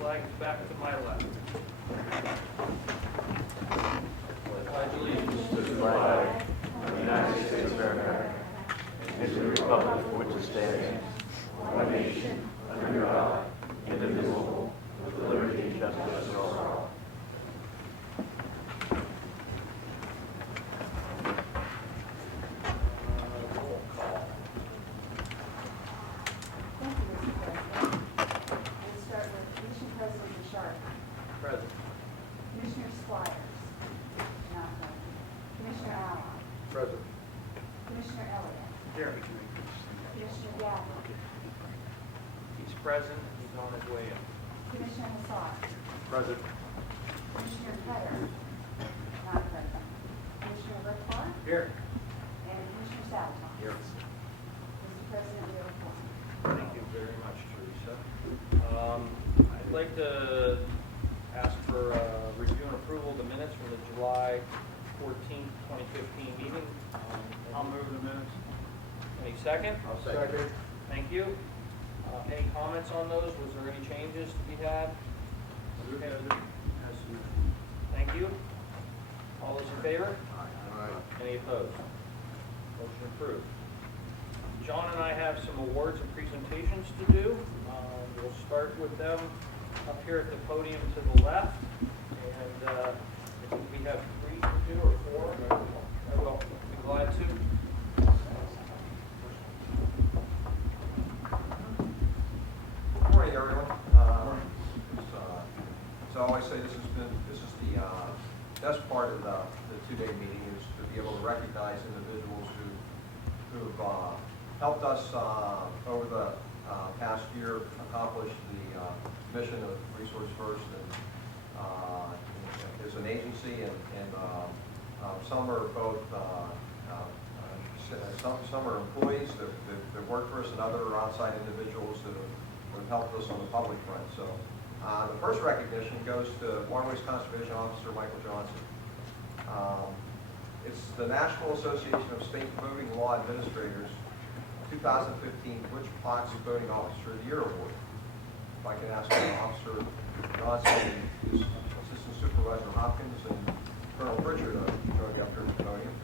Flags back to my left. Pledge allegiance To the flag of the United States of America and to the republic for which it stands, one nation, under God, indivisible, with liberty and justice for all. Roll call. Thank you, Mr. President. We'll start with Commission President Mascharka. Present. Commissioner Squires. Not present. Commissioner Allen. Present. Commissioner Elliott. Here. Commissioner Gabbard. He's present. He's on his way in. Commissioner Massad. Present. Commissioner Cutter. Not present. Commissioner Lippar. Here. And Commissioner Salvatore. Here. Mr. President, we have a quorum. Thank you very much, Teresa. I'd like to ask for review and approval of the minutes from the July 14th, 2015 meeting. I'll move the minutes. Any second? I'll second. Thank you. Any comments on those? Was there any changes to be had? Thank you. All those in favor? Any opposed? Motion approved. John and I have some awards and presentations to do. We'll start with them up here at the podium to the left. And I think we have 3 to do or 4. I will be glad to. Good morning, everyone. So I always say this is the best part of the two-day meeting is to be able to recognize individuals who've helped us over the past year accomplish the mission of Resource First, and as an agency, and some are both some are employees that work for us, and other are outside individuals that have helped us on the public front. So the first recognition goes to Waterways Conservation Officer Michael Johnson. It's the National Association of State Voting Law Administrators 2015 Butch Potts Voting Officer of the Year Award. If I can ask Officer Johnson, who's Assistant Supervisor Hopkins, and Colonel Britcher to join me up here at the podium.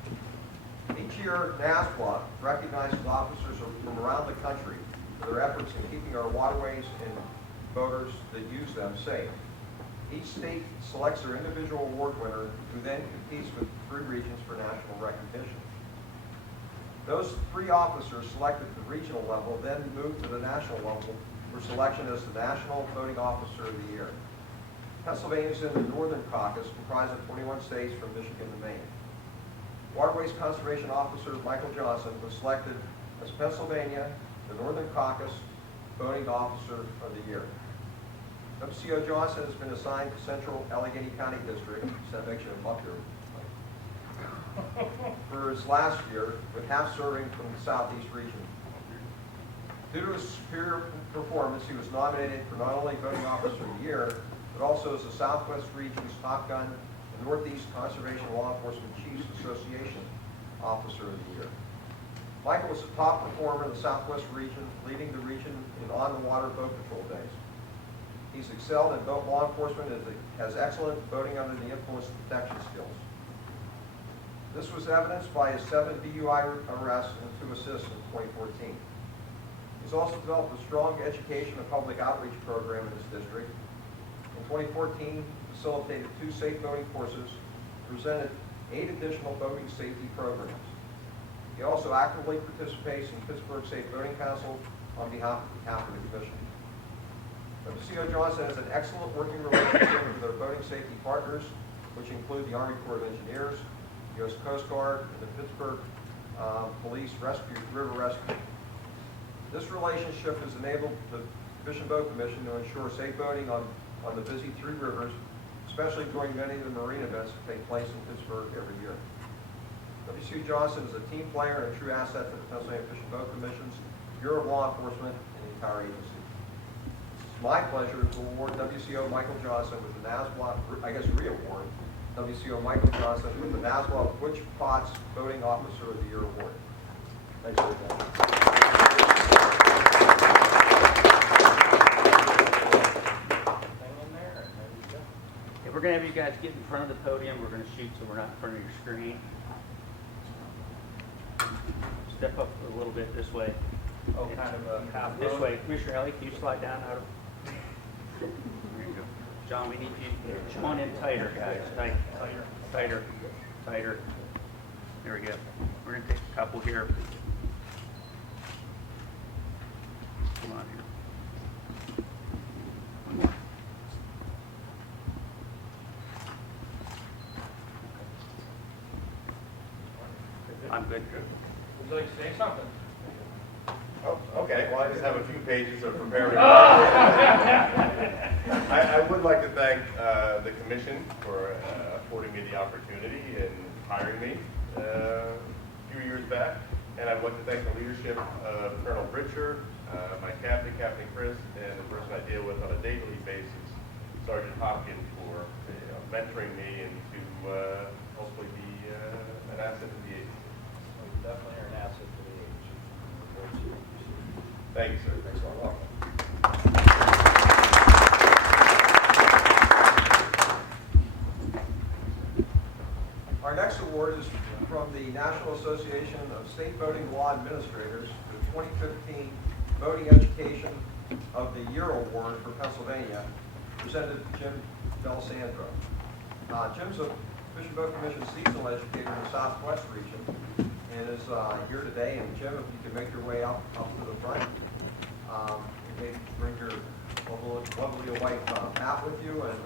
Each year, NASBLA recognizes officers from around the country for their efforts in keeping our waterways and boaters that use them safe. Each state selects their individual award winner, who then competes with 3 regions for national recognition. Those 3 officers selected at the regional level then move to the national level for selection as the National Voting Officer of the Year. Pennsylvania is in the Northern Caucus, comprised of 21 states from Michigan to Maine. Waterways Conservation Officer Michael Johnson was selected as Pennsylvania, the Northern Caucus Voting Officer of the Year. WCO Johnson has been assigned to Central Allegheny County District, so that makes you a buck here, for his last year, with half serving from the Southeast region. Due to his superior performance, he was nominated for not only Voting Officer of the Year, but also as the Southwest Region's Top Gun and Northeast Conservation Law Enforcement Chiefs Association Officer of the Year. Michael was a top performer in the Southwest region, leading the region in on-the-water boat patrol days. He's excelled in boat law enforcement and has excellent boating under the influence detection skills. This was evidenced by his 7 DUI arrests and 2 assists in 2014. He's also developed a strong education and public outreach program in his district. In 2014, facilitated 2 safe boating courses, presented 8 additional boating safety programs. He also actively participates in Pittsburgh Safe Boating Council on behalf of the Captain Commission. WCO Johnson has an excellent working relationship with their boating safety partners, which include the Army Corps of Engineers, U.S. Coast Guard, and the Pittsburgh Police River Rescue. This relationship has enabled the Fish and Boat Commission to ensure safe boating on the busy 3 rivers, especially during many of the marine events that take place in Pittsburgh every year. WCO Johnson is a team player and a true asset to the Pennsylvania Fish and Boat Commission's Bureau of Law Enforcement and the entire agency. It's my pleasure to award WCO Michael Johnson with the re-award WCO Michael Johnson with the NASBLA Butch Potts Voting Officer of the Year Award. Thanks for that. Thank we're gonna have you guys get in front of the podium. We're gonna shoot so we're not in front of your screen. Step up a little bit this way. Oh, kind of a half This moon. way. Commissioner Ellie, can you slide down out of? There you go. John, we need you to join in tighter, guys. Tighter. There we go. We're gonna take a couple here. Come on here. One more. I'm good. Would you like to say something? Oh, okay, well, I just have a few pages of preparing. I would like to thank the commission for affording me the opportunity and hiring me a few years back. And I'd like to thank the leadership of Colonel Britcher, my captain, Captain Chris, and the person I deal with on a daily basis, Sergeant Hopkins, for mentoring me and to hopefully be an asset to the agency. Well, you definitely are an asset to the agency. Thank you, sir. Thanks a lot. Our next award is from the National Association of State Voting Law Administrators, the 2015 Voting Education of the Year Award for Pennsylvania, presented to Jim D'Alessandro. Jim's a Fish and Boat Commission seasonal educator in the Southwest region and is here today. And Jim, if you could make your way up to the front, maybe bring your lovely white hat with you, and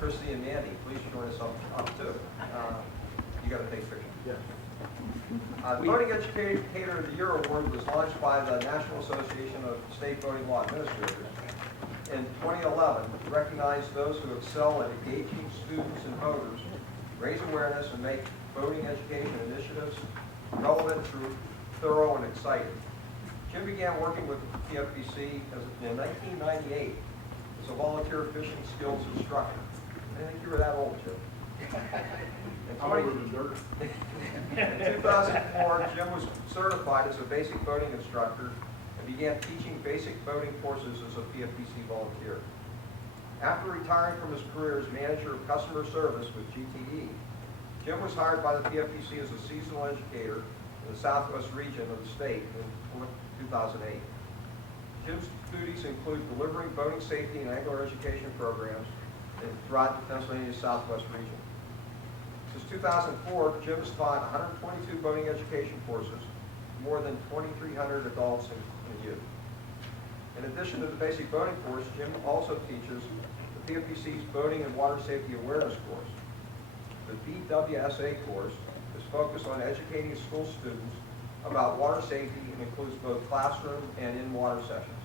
Christy and Mandy, please join us up too. You got to take pictures. Yes. The Voting Educator of the Year Award was launched by the National Association of State Voting Law Administrators in 2011 to recognize those who excel at engaging students and voters, raise awareness, and make voting education initiatives relevant, thorough, and exciting. Jim began working with the PFBC in 1998 as a volunteer fishing skills instructor. I didn't think you were that old, Jim. In 2004, Jim was certified as a basic voting instructor and began teaching basic voting courses as a PFBC volunteer. After retiring from his career as manager of customer service with GTE, Jim was hired by the PFBC as a seasonal educator in the Southwest region of the state in 2008. Jim's duties include delivering voting safety and angler education programs throughout the Pennsylvania Southwest region. Since 2004, Jim has taught 122 voting education courses to more than 2,300 adults and youth. In addition to the basic voting course, Jim also teaches the PFBC's Voting and Water Safety Awareness course. The BWSA course is focused on educating school students about water safety and includes both classroom and in-water sessions.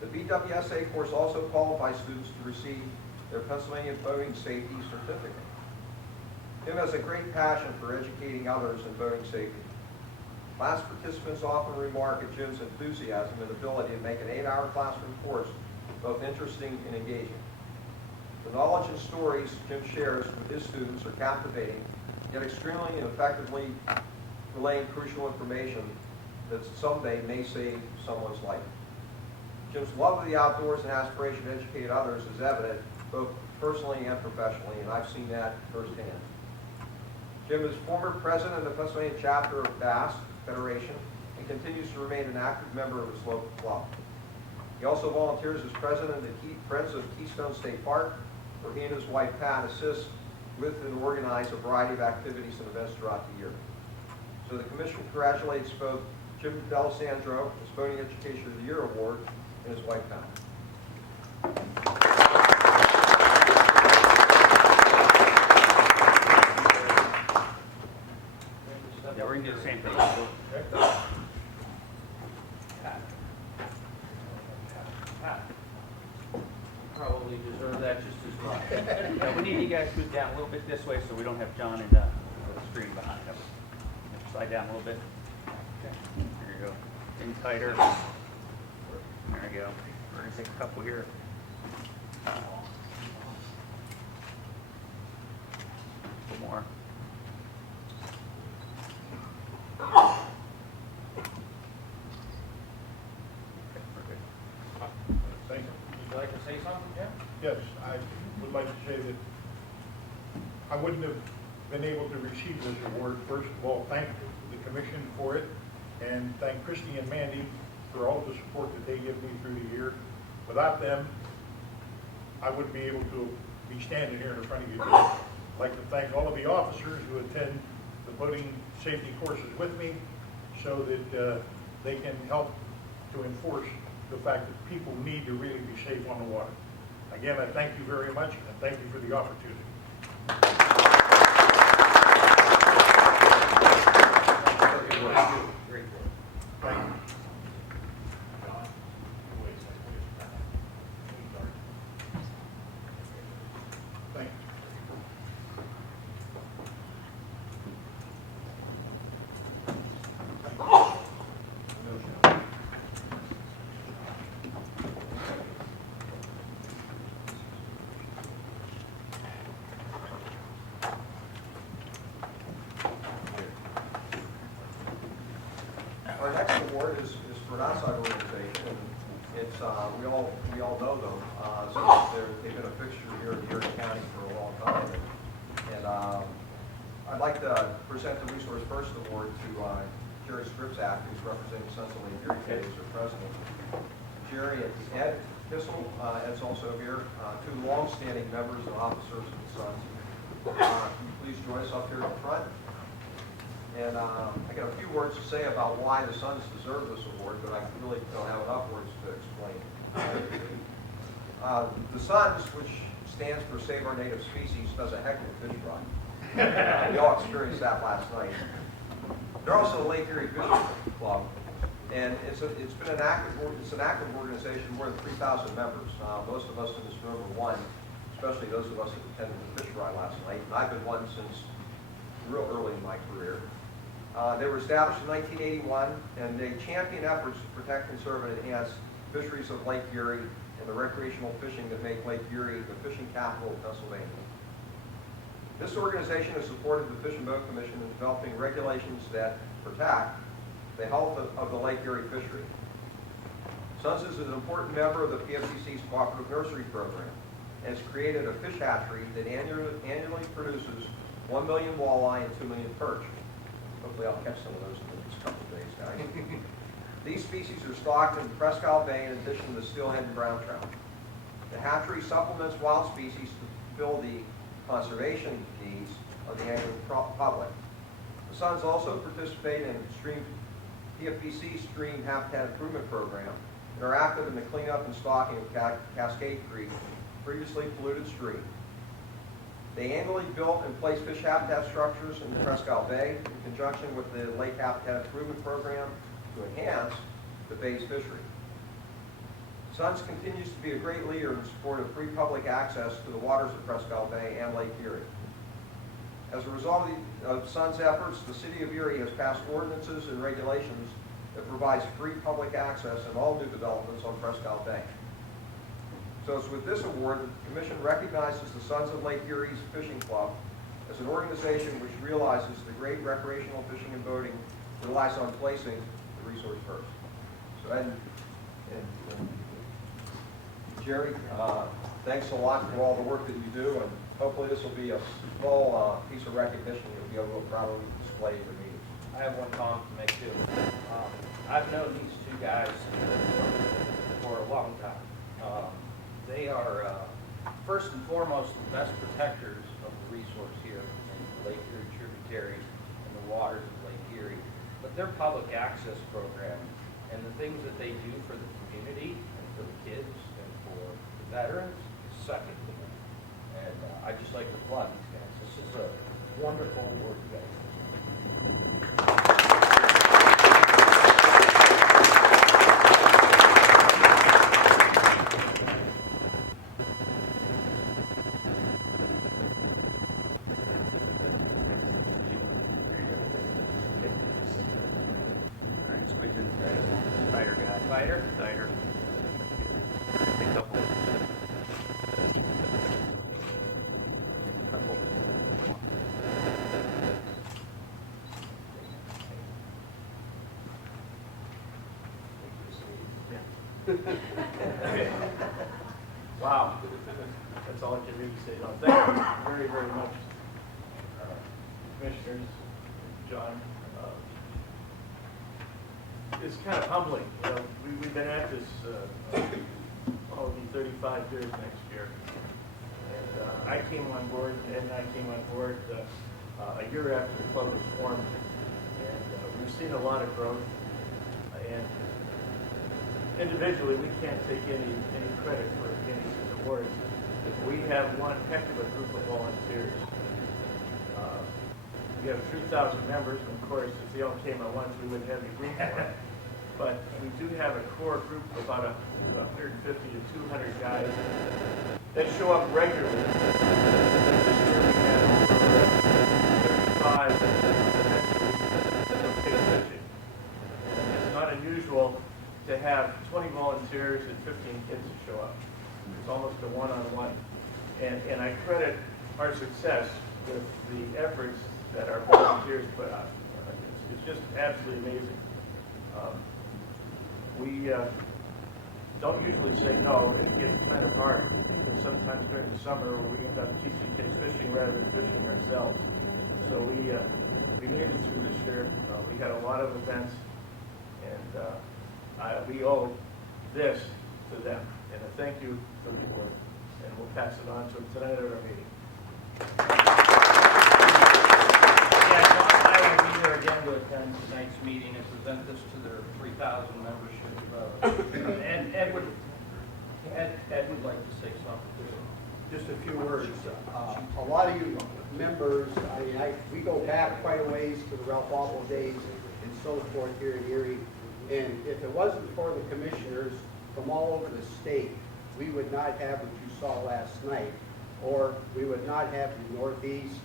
The BWSA course also qualifies students to receive their Pennsylvania Voting Safety Certificate. Jim has a great passion for educating others in voting safety. Class participants often remark at Jim's enthusiasm and ability to make an 8-hour classroom course both interesting and engaging. The knowledge and stories Jim shares with his students are captivating, yet extremely and effectively relaying crucial information that someday may save someone's life. Jim's love of the outdoors and aspiration to educate others is evident both personally and professionally, and I've seen that firsthand. Jim is former president of the Pennsylvania chapter of BASS Federation and continues to remain an active member of his local club. He also volunteers as president of the Friends of Keystone State Park, where he and his wife Pat assist with and organize a variety of activities and events throughout the year. So the commission congratulates both Jim D'Alessandro, his Voting Education of the Year Award, and his wife Pat. Yeah, we're gonna do the same thing. Probably deserve that just as much. Yeah, we need you guys to move down a little bit this way so we don't have John and the screen behind him. Slide down a little bit. There you go. In tighter. There you go. We're gonna take a couple here. A couple more. Okay, we're good. Thank you. like to say something, Jim? Yes, I would like to say that I wouldn't have been able to receive this award. First of all, thank the commission for it, and thank Christy and Mandy for all the support that they give me through the year. Without them, I wouldn't be able to be standing here in front of you today. I'd like to thank all of the officers who attend the boating safety courses with me so that they can help to enforce the fact that people need to really be safe on the water. Again, I thank you very much, and thank you for the opportunity. Great work. Thank you. Thank you. Our next award is for an outside organization, and it's, we all know them, since they've been a fixture here in Erie County for a long time. And I'd like to present the Resource First Award to Jerry Stripsack, who's representing Sons of Lake Erie today as their president. Jerry and Ed Kissel, Ed's also here, two longstanding members and officers of the Sons. Can you please join us up here in front? And I got a few words to say about why the Sons deserve this award, but I really don't have enough words to explain. The Sons, which stands for Save Our Native Species, does a heck of a fish run. We all experienced that last night. They're also the Lake Erie Fishing Club, and it's been an active organization, more than 3,000 members. Most of us in this room are one, especially those of us that attended the fish fry last night. And I've been one since real early in my career. They were established in 1981, and they champion efforts to protect, conserve, and enhance fisheries of Lake Erie and the recreational fishing that make Lake Erie the fishing capital of Pennsylvania. This organization has supported the Fish and Boat Commission in developing regulations that protect the health of the Lake Erie fishery. Sons is an important member of the PFBC's Cooperative Nursery Program, and has created a fish hatchery that annually produces 1 million walleye and 2 million perch. Hopefully I'll catch some of those in the next couple of days, guys. These species are stocked in Presque Isle Bay in addition to steelhead and brown trout. The hatchery supplements wild species to fulfill the conservation needs of the angling public. The Sons also participate in PFBC Stream Habitat Improvement Program and are active in the cleanup and stocking of Cascade Creek, previously polluted stream. They annually built and place fish habitat structures in the Presque Isle Bay in conjunction with the Lake Habitat Improvement Program to enhance the bay's fishery. Sons continues to be a great leader in support of free public access to the waters of Presque Isle Bay and Lake Erie. As a result of Sons' efforts, the City of Erie has passed ordinances and regulations that provides free public access in all new developments on Presque Isle Bay. So it's with this award that the Commission recognizes the Sons of Lake Erie's Fishing Club as an organization which realizes the great recreational fishing and boating relies on placing the resource first. So Ed and Jerry, thanks a lot for all the work that you do, and hopefully this will be a small piece of recognition you'll be able to proudly display at your meetings. I have one comment to make too. I've known these two guys for a long time. They are, first and foremost, the best protectors of the resource here in the Lake Erie tributary and the waters of Lake Erie. But their public access program and the things that they do for the community and for the kids and for the veterans is second to none. And I'd just like to applaud these guys. This is a wonderful award, you guys. Tighter guy. Fighter? Tighter. Pick up this. Couple. Wow. That's all I can really say. No, thank you very, very much, Commissioners, John. It's kind of humbling. You know, we've been at this, it'll be 35 years next year. And I came on board a year after the club was formed. And we've seen a lot of growth. And individually, we can't take any credit for any of the awards. We have one heck of a group of volunteers. We have 3,000 members, and of course, if they all came at once, we wouldn't have any room for it. But we do have a core group of about 150 to 200 guys that show up regularly. This year we had over 35 that pay fishing. It's not unusual to have 20 volunteers and 15 kids to show up. It's almost a one-on-one. And I credit our success with the efforts that our volunteers put out. It's just absolutely amazing. We don't usually say no, and it gets kind of hard, because sometimes during the summer we end up teaching kids fishing rather than fishing ourselves. So we made it through this year. We had a lot of events, and we owe this to them. And a thank you to the board. And we'll pass it on to them tonight at our meeting. Yeah, John and I will be there again to attend tonight's meeting and present this to their 3,000 membership. And Ed would like to say something too. Just a few words. A lot of you members, we go back quite a ways to the Ralph Walpole days and so forth here in Erie. And if it wasn't for the commissioners from all over the state, we would not have what you saw last night, or we would not have the Northeast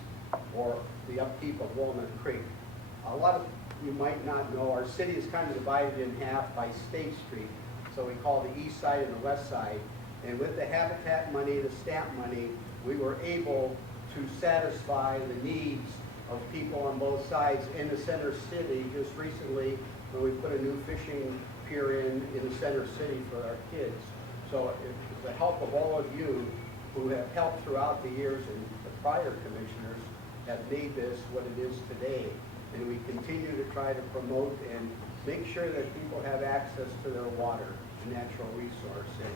or the upkeep of Walnut Creek. A lot of you might not know, our city is kind of divided in half by State Street. So we call the east side and the west side. And with the Habitat money, the stamp money, we were able to satisfy the needs of people on both sides. In the center city, just recently, when we put a new fishing pier in the center city for our kids. So it's the help of all of you who have helped throughout the years, and the prior commissioners have made this what it is today. And we continue to try to promote and make sure that people have access to their water, a natural resource. And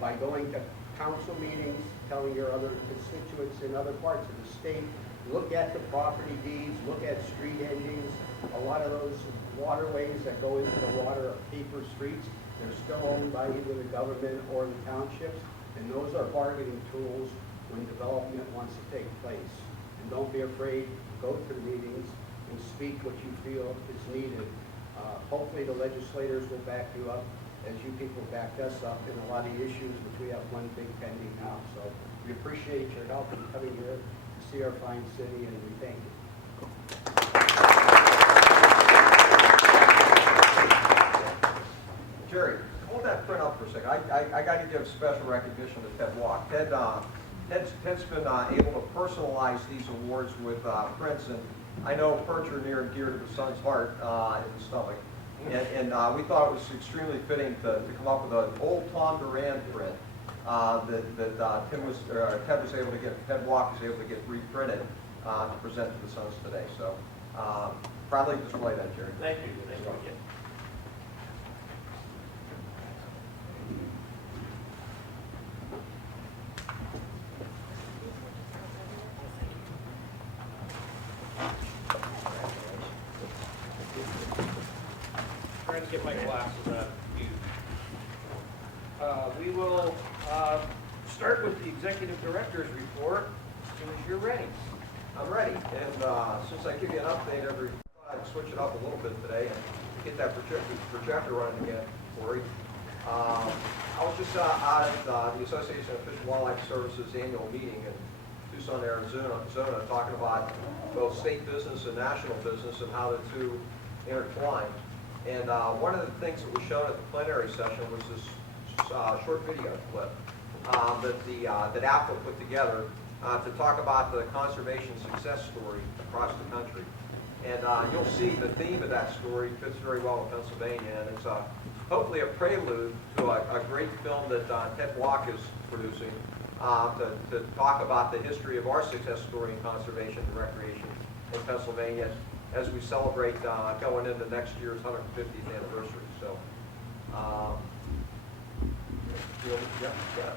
by going to council meetings, telling your other constituents in other parts of the state, look at the property deeds, look at street endings. A lot of those waterways that go into the water are paper streets. They're still owned by either the government or the townships. And those are bargaining tools when development wants to take place. And don't be afraid, go to the meetings and speak what you feel is needed. Hopefully the legislators will back you up as you people backed us up in a lot of issues, which we have one big pending now. So we appreciate your help in coming here to see our fine city, and we thank you. Jerry, hold that print up for a second. I got to give special recognition to Ted Walk. Ted's been able to personalize these awards with prints, and I know prints are near and dear to the son's heart in the stomach. And we thought it was extremely fitting to come up with an old Tom Duran print that Ted Walk was able to get reprinted to present to the sons today. So proudly display that, Jerry. Thank you. Thank you again. Trying to get my glasses out of view. We will start with the executive director's report as soon as you're ready. I'm ready, and since I give you an update I'd switch it up a little bit today and get that projector running again, Corey. I was just out at the Association of Fish and Wildlife Services annual meeting in Tucson, Arizona, talking about both state business and national business and how the two intertwine. And one of the things that was shown at the plenary session was this short video clip that AFLA put together to talk about the conservation success story across the country. And you'll see the theme of that story fits very well with Pennsylvania, and it's hopefully a prelude to a great film that Ted Block is producing to talk about the history of our success story in conservation and recreation in Pennsylvania as we celebrate going into next year's 150th anniversary. So, yeah.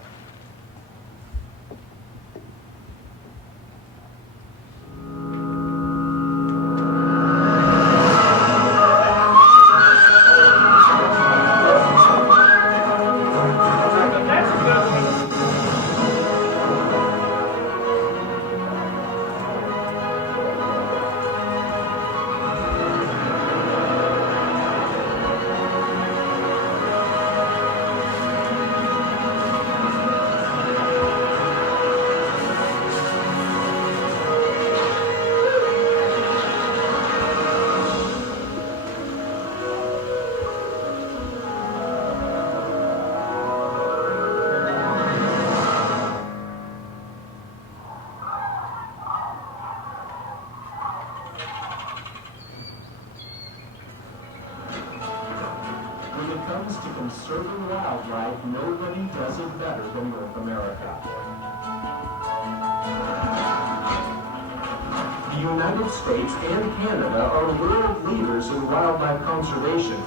When it comes to conserving wildlife, nobody does it better than North America. The United States and Canada are world leaders in wildlife conservation.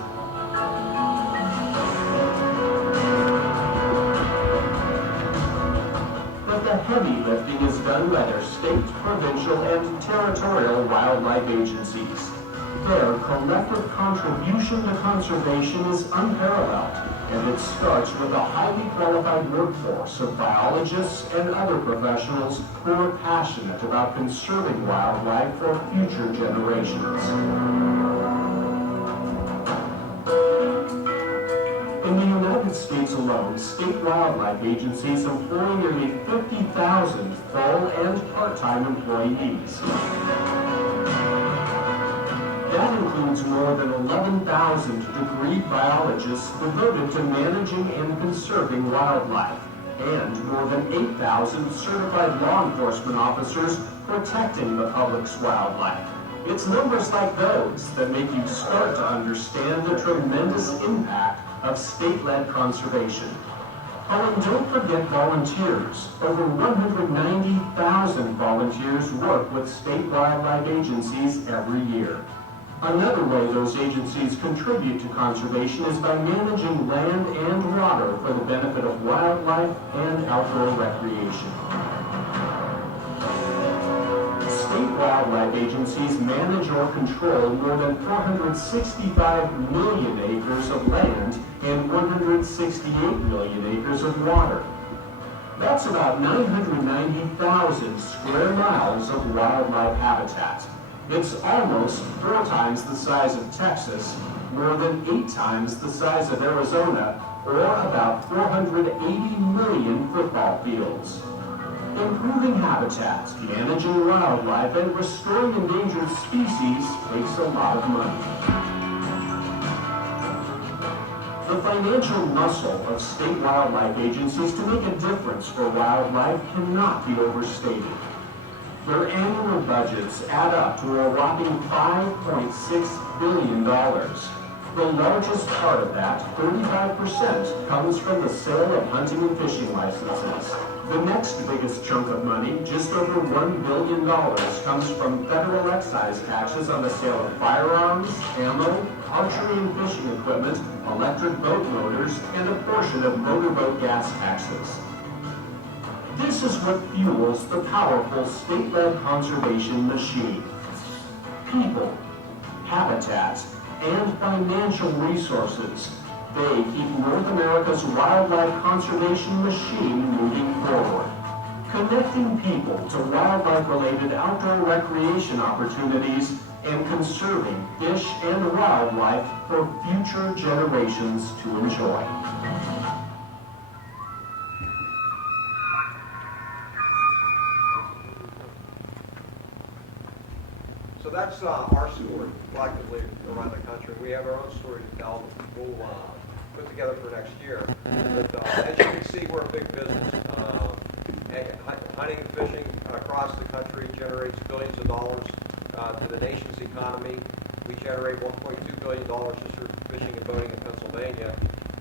But the heavy lifting is done by their state, provincial, and territorial wildlife agencies. Their collective contribution to conservation is unparalleled, and it starts with a highly qualified workforce of biologists and other professionals who are passionate about conserving wildlife for future generations. In the United States alone, state wildlife agencies employ nearly 50,000 full and part-time employees. That includes more than 11,000 degree biologists devoted to managing and conserving wildlife, and more than 8,000 certified law enforcement officers protecting the public's wildlife. It's numbers like those that make you start to understand the tremendous impact of state-led conservation. Oh, and don't forget volunteers. Over 190,000 volunteers work with state wildlife agencies every year. Another way those agencies contribute to conservation is by managing land and water for the benefit of wildlife and outdoor recreation. State wildlife agencies manage or control more than 465 million acres of land and 168 million acres of water. That's about 990,000 square miles of wildlife habitat. It's almost 4 times the size of Texas, more than 8 times the size of Arizona, or about 480 million football fields. Improving habitat, managing wildlife, and restoring endangered species takes a lot of money. The financial muscle of state wildlife agencies to make a difference for wildlife cannot be overstated. Their annual budgets add up to a whopping $5.6 billion. The largest part of that, 35%, comes from the sale of hunting and fishing licenses. The next biggest chunk of money, just over $1 billion, comes from federal excise taxes on the sale of firearms, ammo, archery and fishing equipment, electric boat motors, and a portion of motorboat gas taxes. This is what fuels the powerful state-led conservation machine. People, habitat, and financial resources. They keep North America's wildlife conservation machine moving forward. Connecting people to wildlife-related outdoor recreation opportunities and conserving fish and wildlife for future generations to enjoy. So that's our story collectively around the country. We have our own story to tell that we'll put together for next year. But as you can see, we're a big business. Hunting and fishing across the country generates billions of dollars to the nation's economy. We generate $1.2 billion just for fishing and boating in Pennsylvania,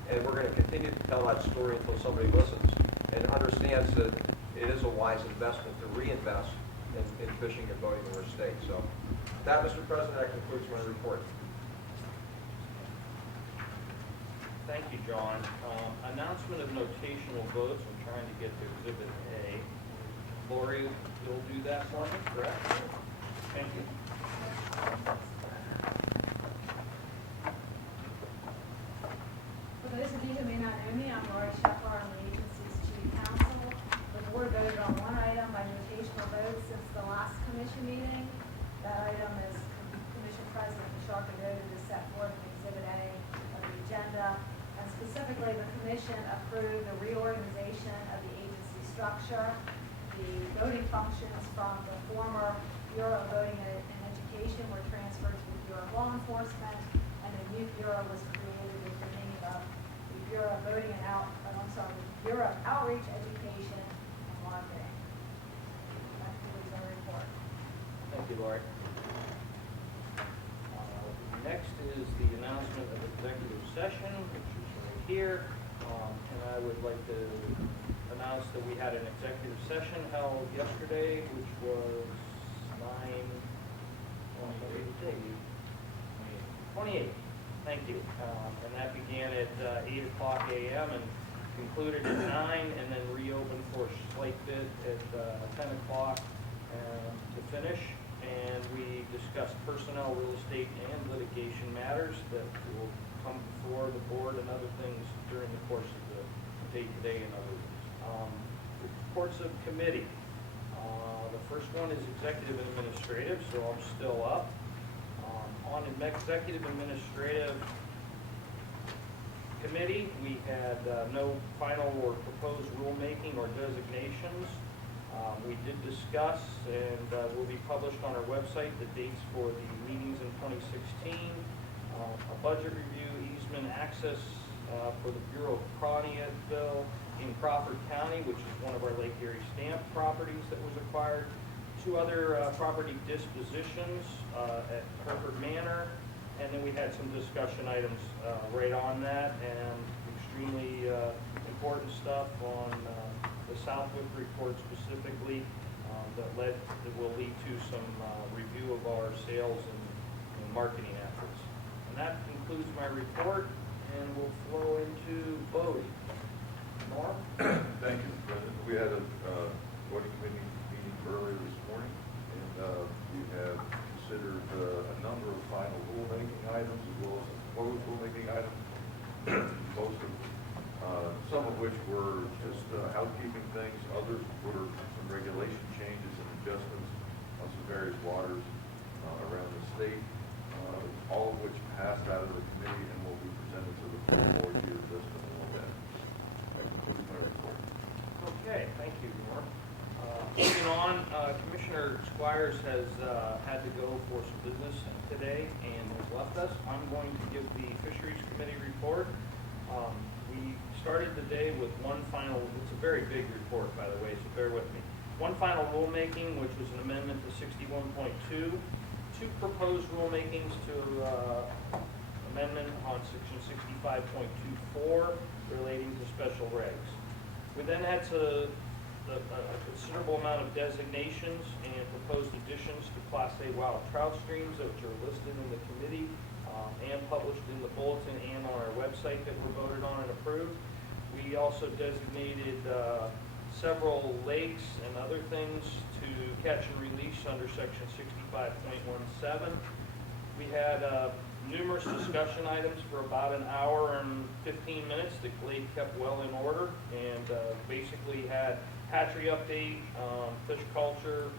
and we're going to continue to tell that story until somebody listens and understands that it is a wise investment to reinvest in fishing and boating in our state. So, with that, Mr. President, that concludes my report. Thank you, John. Announcement of notational votes. I'm trying to get to Exhibit A. Lori, you'll do that for me, correct? Thank you. For those of you who may not know me, I'm Lori Shepler. I'm the agency's chief counsel. The board voted on one item by notational vote since the last commission meeting. That item is Commission President Mascharka voted to set forth in Exhibit A of the agenda. And specifically, the commission approved the reorganization of the agency structure. The voting functions from the former Bureau of Voting and Education were transferred to the Bureau of Law Enforcement, and a new bureau was created with the name of the Bureau of Voting and Bureau of Outreach, Education, and Marketing. That concludes our report. Thank you, Lori. Next is the announcement of executive session, which is right here. And I would like to announce that we had an executive session held yesterday, which was 28. Thank you. And that began at 8 o'clock a.m. and concluded at 9, and then reopened for a slight bit at 10 o'clock to finish. And we discussed personnel, real estate, and litigation matters that will come before the board and other things during the course of the day today and other weeks. Reports of committee. The first one is executive and administrative, so I'm still up. On executive administrative committee, we had no final or proposed rulemaking or designations. We did discuss and will be published on our website the dates for the meetings in 2016, a budget review, easement access for the Bureau of Cronyville in Crawford County, which is one of our Lake Erie stamp properties that was acquired, 2 other property dispositions at Hereford Manor, and then we had some discussion items right on that, and extremely important stuff on the Southwick report specifically that will lead to some review of our sales and marketing efforts. And that concludes my report, and we'll flow into voting. Norm? Thank you, Mr. President. We had a voting committee meeting earlier this morning, and we have considered a number of final rulemaking items as well as proposed rulemaking items. Some of which were just housekeeping things, others were some regulation changes and adjustments on some various waters around the state, all of which passed out of the committee and will be presented to the full board here just in a little bit. That concludes my report. Okay, thank you, Norm. Moving on, Commissioner Squires has had to go for some business today and has left us. I'm going to give the Fisheries Committee report. We started the day with one final, it's a very big report, by the way, so bear with me. One final rulemaking, which was an amendment to 61.2, 2 proposed rulemakings to amendment on section 65.24 relating to special regs. We then had a considerable amount of designations and proposed additions to Class A wild trout streams, which are listed in the committee and published in the bulletin and on our website that were voted on and approved. We also designated several lakes and other things to catch and release under section 65.17. We had numerous discussion items for about an hour and 15 minutes that Glade kept well in order, and basically had hatchery update, fish culture,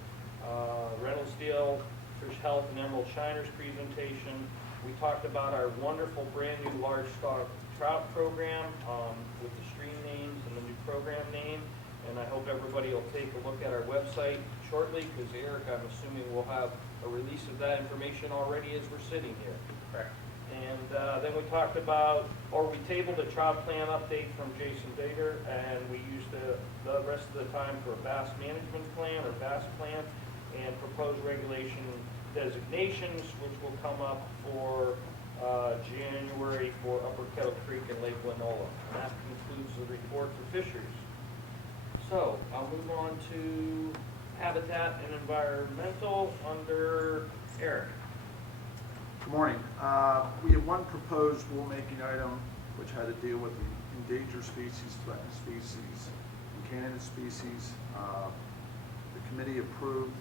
Reynolds deal, fish health, and emerald shiners presentation. We talked about our wonderful brand new large stock trout program with the stream names and the new program name. And I hope everybody will take a look at our website shortly, because Eric, I'm assuming, will have a release of that information already as we're sitting here. Correct. And then we talked about, or we tabled a trout plan update from Jason Bader, and we used the rest of the time for a bass management plan or bass plan and proposed regulation designations, which will come up for January for Upper Kettle Creek and Lake Winola. And that concludes the report for fisheries. So I'll move on to Habitat and Environmental under Eric. Good morning. We have one proposed rulemaking item which had to deal with the endangered species, threatened species, and candidate species. The committee approved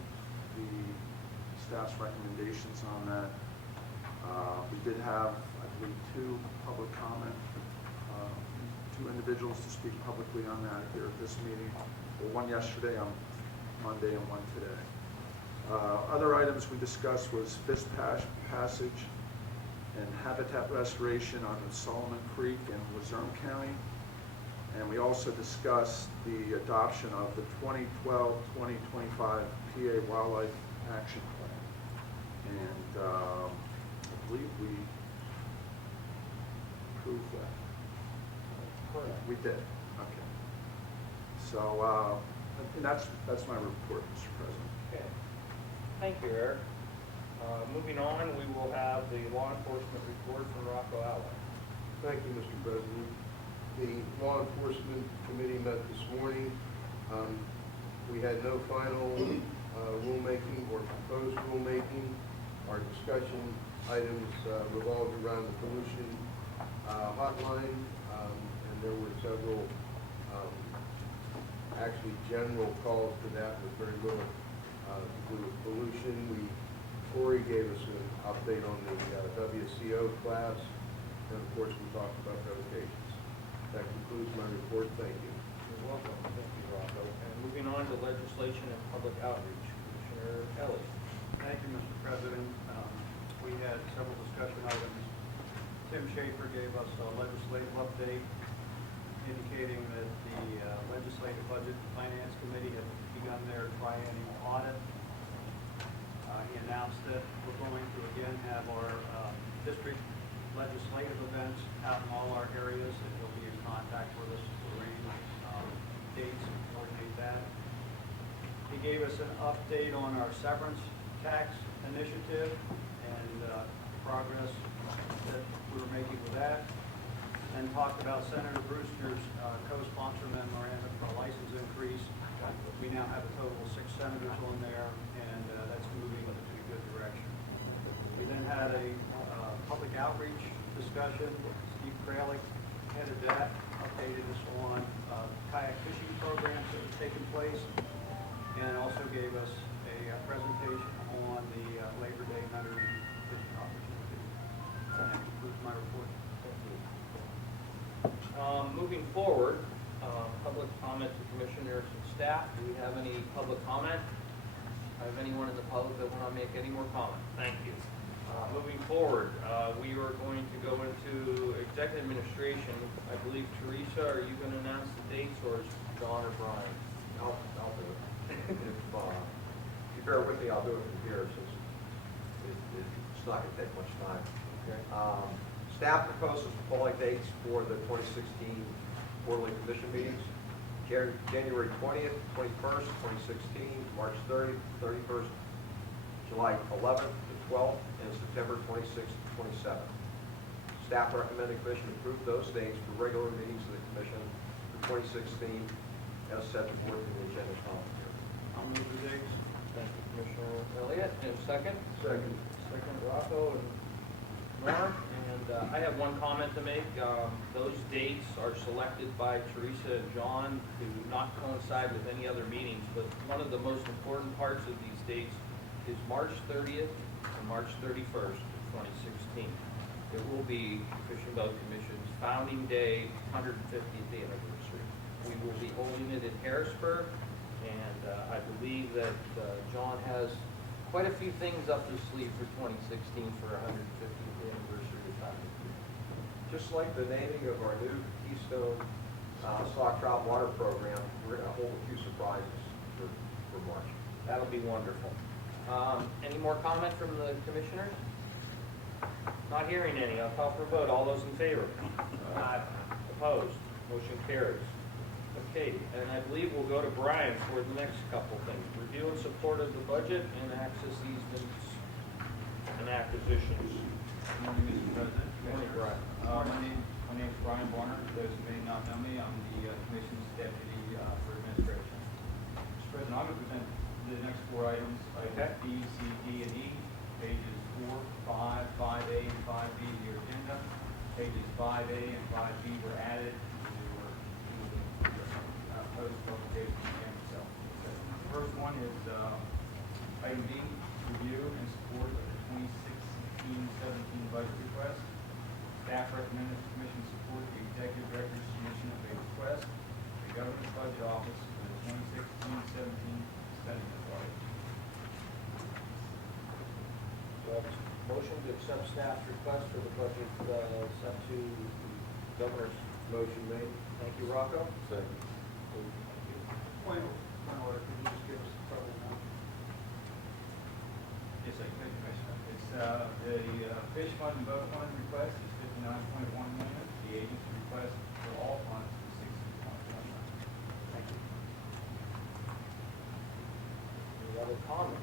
the staff's recommendations on that. We did have, I believe, two public comment, two individuals to speak publicly on that here at this meeting. Well, one yesterday on Monday and one today. Other items we discussed was fish passage and habitat restoration on the Solomon Creek in Luzerne County. And we also discussed the adoption of the 2012-2025 PA Wildlife Action Plan. And I believe we approved that. Correct. We did, okay. So, and that's my report, Mr. President. Okay. Thank you, Eric. Moving on, we will have the law enforcement report from Rocco Allen. Thank you, Mr. President. The Law Enforcement Committee met this morning. We had no final rulemaking or proposed rulemaking. Our discussion items revolved around the pollution hotline, and there were several actually general calls to that with very little to do with pollution. Corey gave us an update on the WCO class, and of course we talked about rotations. That concludes my report. Thank you. You're welcome. Thank you, Rocco. And moving on to legislation and public outreach, Commissioner Kelly. Thank you, Mr. President. We had several discussion items. Tim Schaefer gave us a legislative update indicating that the Legislative Budget and Finance Committee had begun their triennial audit. He announced that we're going to again have our district legislative events out in all our areas, and he'll be in contact with us to arrange dates and coordinate that. He gave us an update on our severance tax initiative and progress that we were making with that, and talked about Senator Brewster's co-sponsor memorandum for a license increase. We now have a total of 6 senators on there, and that's moving in a good direction. We then had a public outreach discussion. Steve Kralik headed that, updated us on kayak fishing programs that have taken place, and also gave us a presentation on the Labor Day Metro fishing opportunity. That concludes my report. Moving forward, public comment to commissioners and staff. Do we have any public comment? Have anyone in the public that want to make any more comment? Thank you. Moving forward, we are going to go into executive administration. I believe, Teresa, are you going to announce the dates, or is John or Brian? I'll do it. If you bear with me, I'll do it from here since it's not going to take much time. Okay. Staff proposes the following dates for the 2016 quarterly commission meetings: January 20th, 21st, 2016, March 30th, 31st, July 11th to 12th, and September 26th to 27th. Staff recommended the commission approve those dates for regular meetings of the commission for 2016 as set forth in the agenda here. I'll move the dates. Thank you, Commissioner Elliott. And second? Second. Second, Rocco and Mark. And I have one comment to make. Those dates are selected by Teresa and John to not coincide with any other meetings, but one of the most important parts of these dates is March 30th and March 31st of 2016. It will be Fish and Boat Commission's founding day, 150th anniversary. We will be holding it in Harrisburg, and I believe that John has quite a few things up his sleeve for 2016 for 150th anniversary of founding. Just like the naming of our new Keystone Stock Trout Water Program, we're going to hold a few surprises for March. That'll be wonderful. Any more comment from the commissioners? Not hearing any. I'll call for a vote. All those in favor? Aye. Opposed? Motion carries. Okay, and I believe we'll go to Brian for the next couple things. Review and support of the budget and access easements and acquisitions. Good morning, Mr. President. Morning, Brian. My name's Brian Barner. Those who may not know me, I'm the Commission's Deputy for Administration. Mr. President, I'm going to present the next four items, items B, C, D, and E, pages 4, 5, 5A, and 5B of your agenda. Pages 5A and 5B were added to the post-publication agenda itself. The first one is item B, review and support of the 2016-17 budget request. Staff recommended the Commission support the Executive Director's submission of a request to the Governor's Budget Office for the 2016-17 spending authority. Do I have a motion to accept staff's request for the budget sent to the Governor's? Motion made. Thank you, Rocco. Second. Point of order, could you just give us the total amount? Yes, sir. Thank you, Commissioner. It's the fish fund and boat fund request is $59.1 million. The agency request for all funds is $60.1 million. Thank you. Any other comment?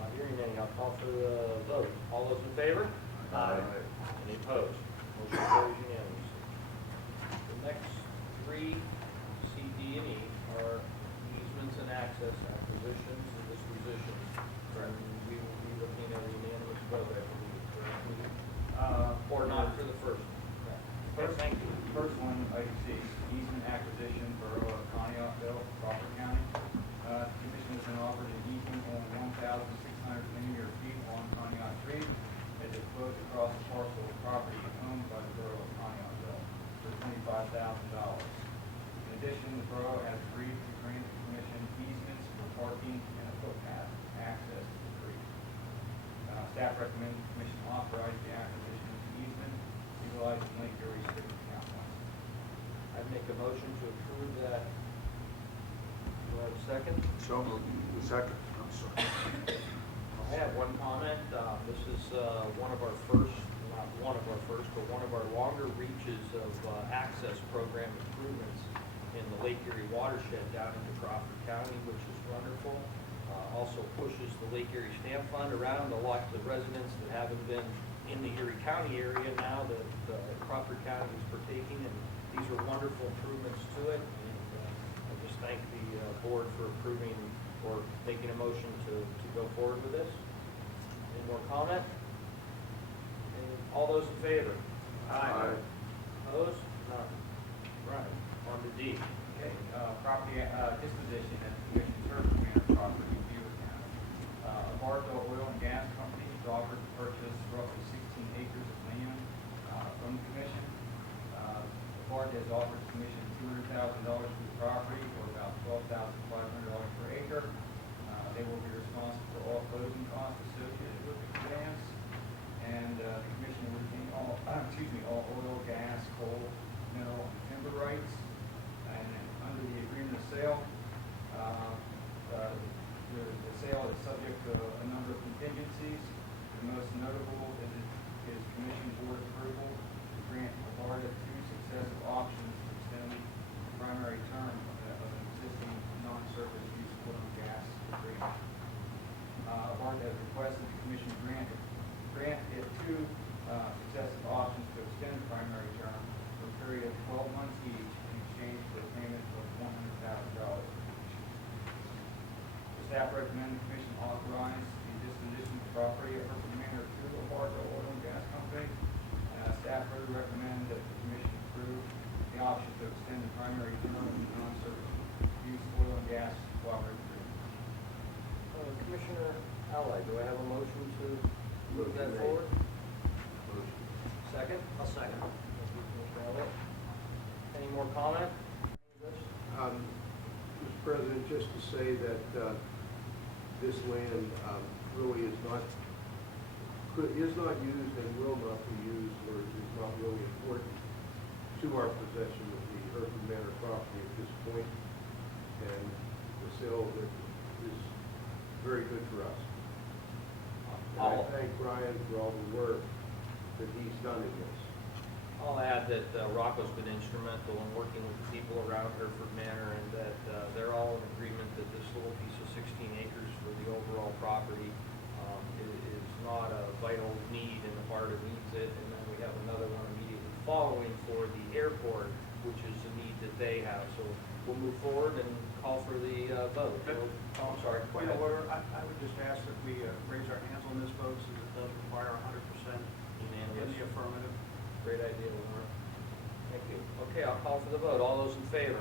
Not hearing any, I'll call for the vote. All those in favor? Aye. Any opposed? Motion carries unanimously. The next three, C, D, and E, are easements and access, acquisitions and dispositions. And we will be looking at a unanimous vote, I believe, correctly? Or not for the first one. First, Thank you. First one, item C, easement acquisition for Conneautville, Crawford County. The Commission has been offered an easement on 1,600 linear feet along Conneaut Street as it flows across the parcel of property owned by the Borough of Conneautville for $25,000. In addition, the Borough has agreed to grant the Commission easements for parking and a footpath access to the creek. Staff recommends the Commission authorize the acquisition of the easement utilizing Lake Erie Street account funds. I'd make a motion to approve that. Do I have a second? So moved. Second. I'm sorry. I have one comment. This is one of our first, not one of our first, but one of our longer reaches of access program improvements in the Lake Erie watershed down into Crawford County, which is wonderful. Also pushes the Lake Erie Stamp Fund around a lot to residents that haven't been in the Erie County area now that Crawford County is partaking, and these are wonderful improvements to it. And I just thank the board for approving or making a motion to go forward with this. Any more comment? All those in favor? Aye. Opposed? None. Right, on to D. Okay, property disposition at the Commission's Herb Manor property in Beaver County. Bardo Oil and Gas Company is offered to purchase roughly 16 acres of land from the Commission. BART has offered the Commission $200,000 for the property, or about $12,500 per acre. They will be responsible for all closing costs associated with the grants, and the Commission will retain all oil, gas, coal, mineral, and timber rights. And then under the agreement of sale, the sale is subject to a number of contingencies. The most notable is Commission Board approval to grant BARDA 2 successive options to extend the primary term of an existing non-surface use oil and gas agreement. BARDA has requested the Commission grant it 2 successive options to extend the primary term for a period of 12 months each in exchange for a payment of $100,000. The staff recommend the Commission authorize the disposition of property at Herb Manor to the Bardo Oil and Gas Company. Staff further recommend that the Commission approve the option to extend the primary term of the non-surface use oil and gas cooperative agreement. Commissioner Allied, do I have a motion to move that Motion made. forward? Motion. Second? I'll second. Thank you, Commissioner Allied. Any more comment? Mr. President, just to say that this land really is not used and will not be used, or is not really important to our possession of the Herb Manor property at this point, and the sale of it is very good for us. And I thank Brian for all the work that he's done in this. I'll add that Rocco's been instrumental in working with the people around Hereford Manor, and that they're all in agreement that this little piece of 16 acres for the overall property is not following for the airport, which is a need that they have. So we'll move forward and call for the vote. Oh, I'm sorry. Go Point of ahead. order, I would just ask that we raise our hands on this vote since it does require 100% in Unanimous. the affirmative. Great idea, Lenore. Thank you. Okay, I'll call for the vote. All those in favor?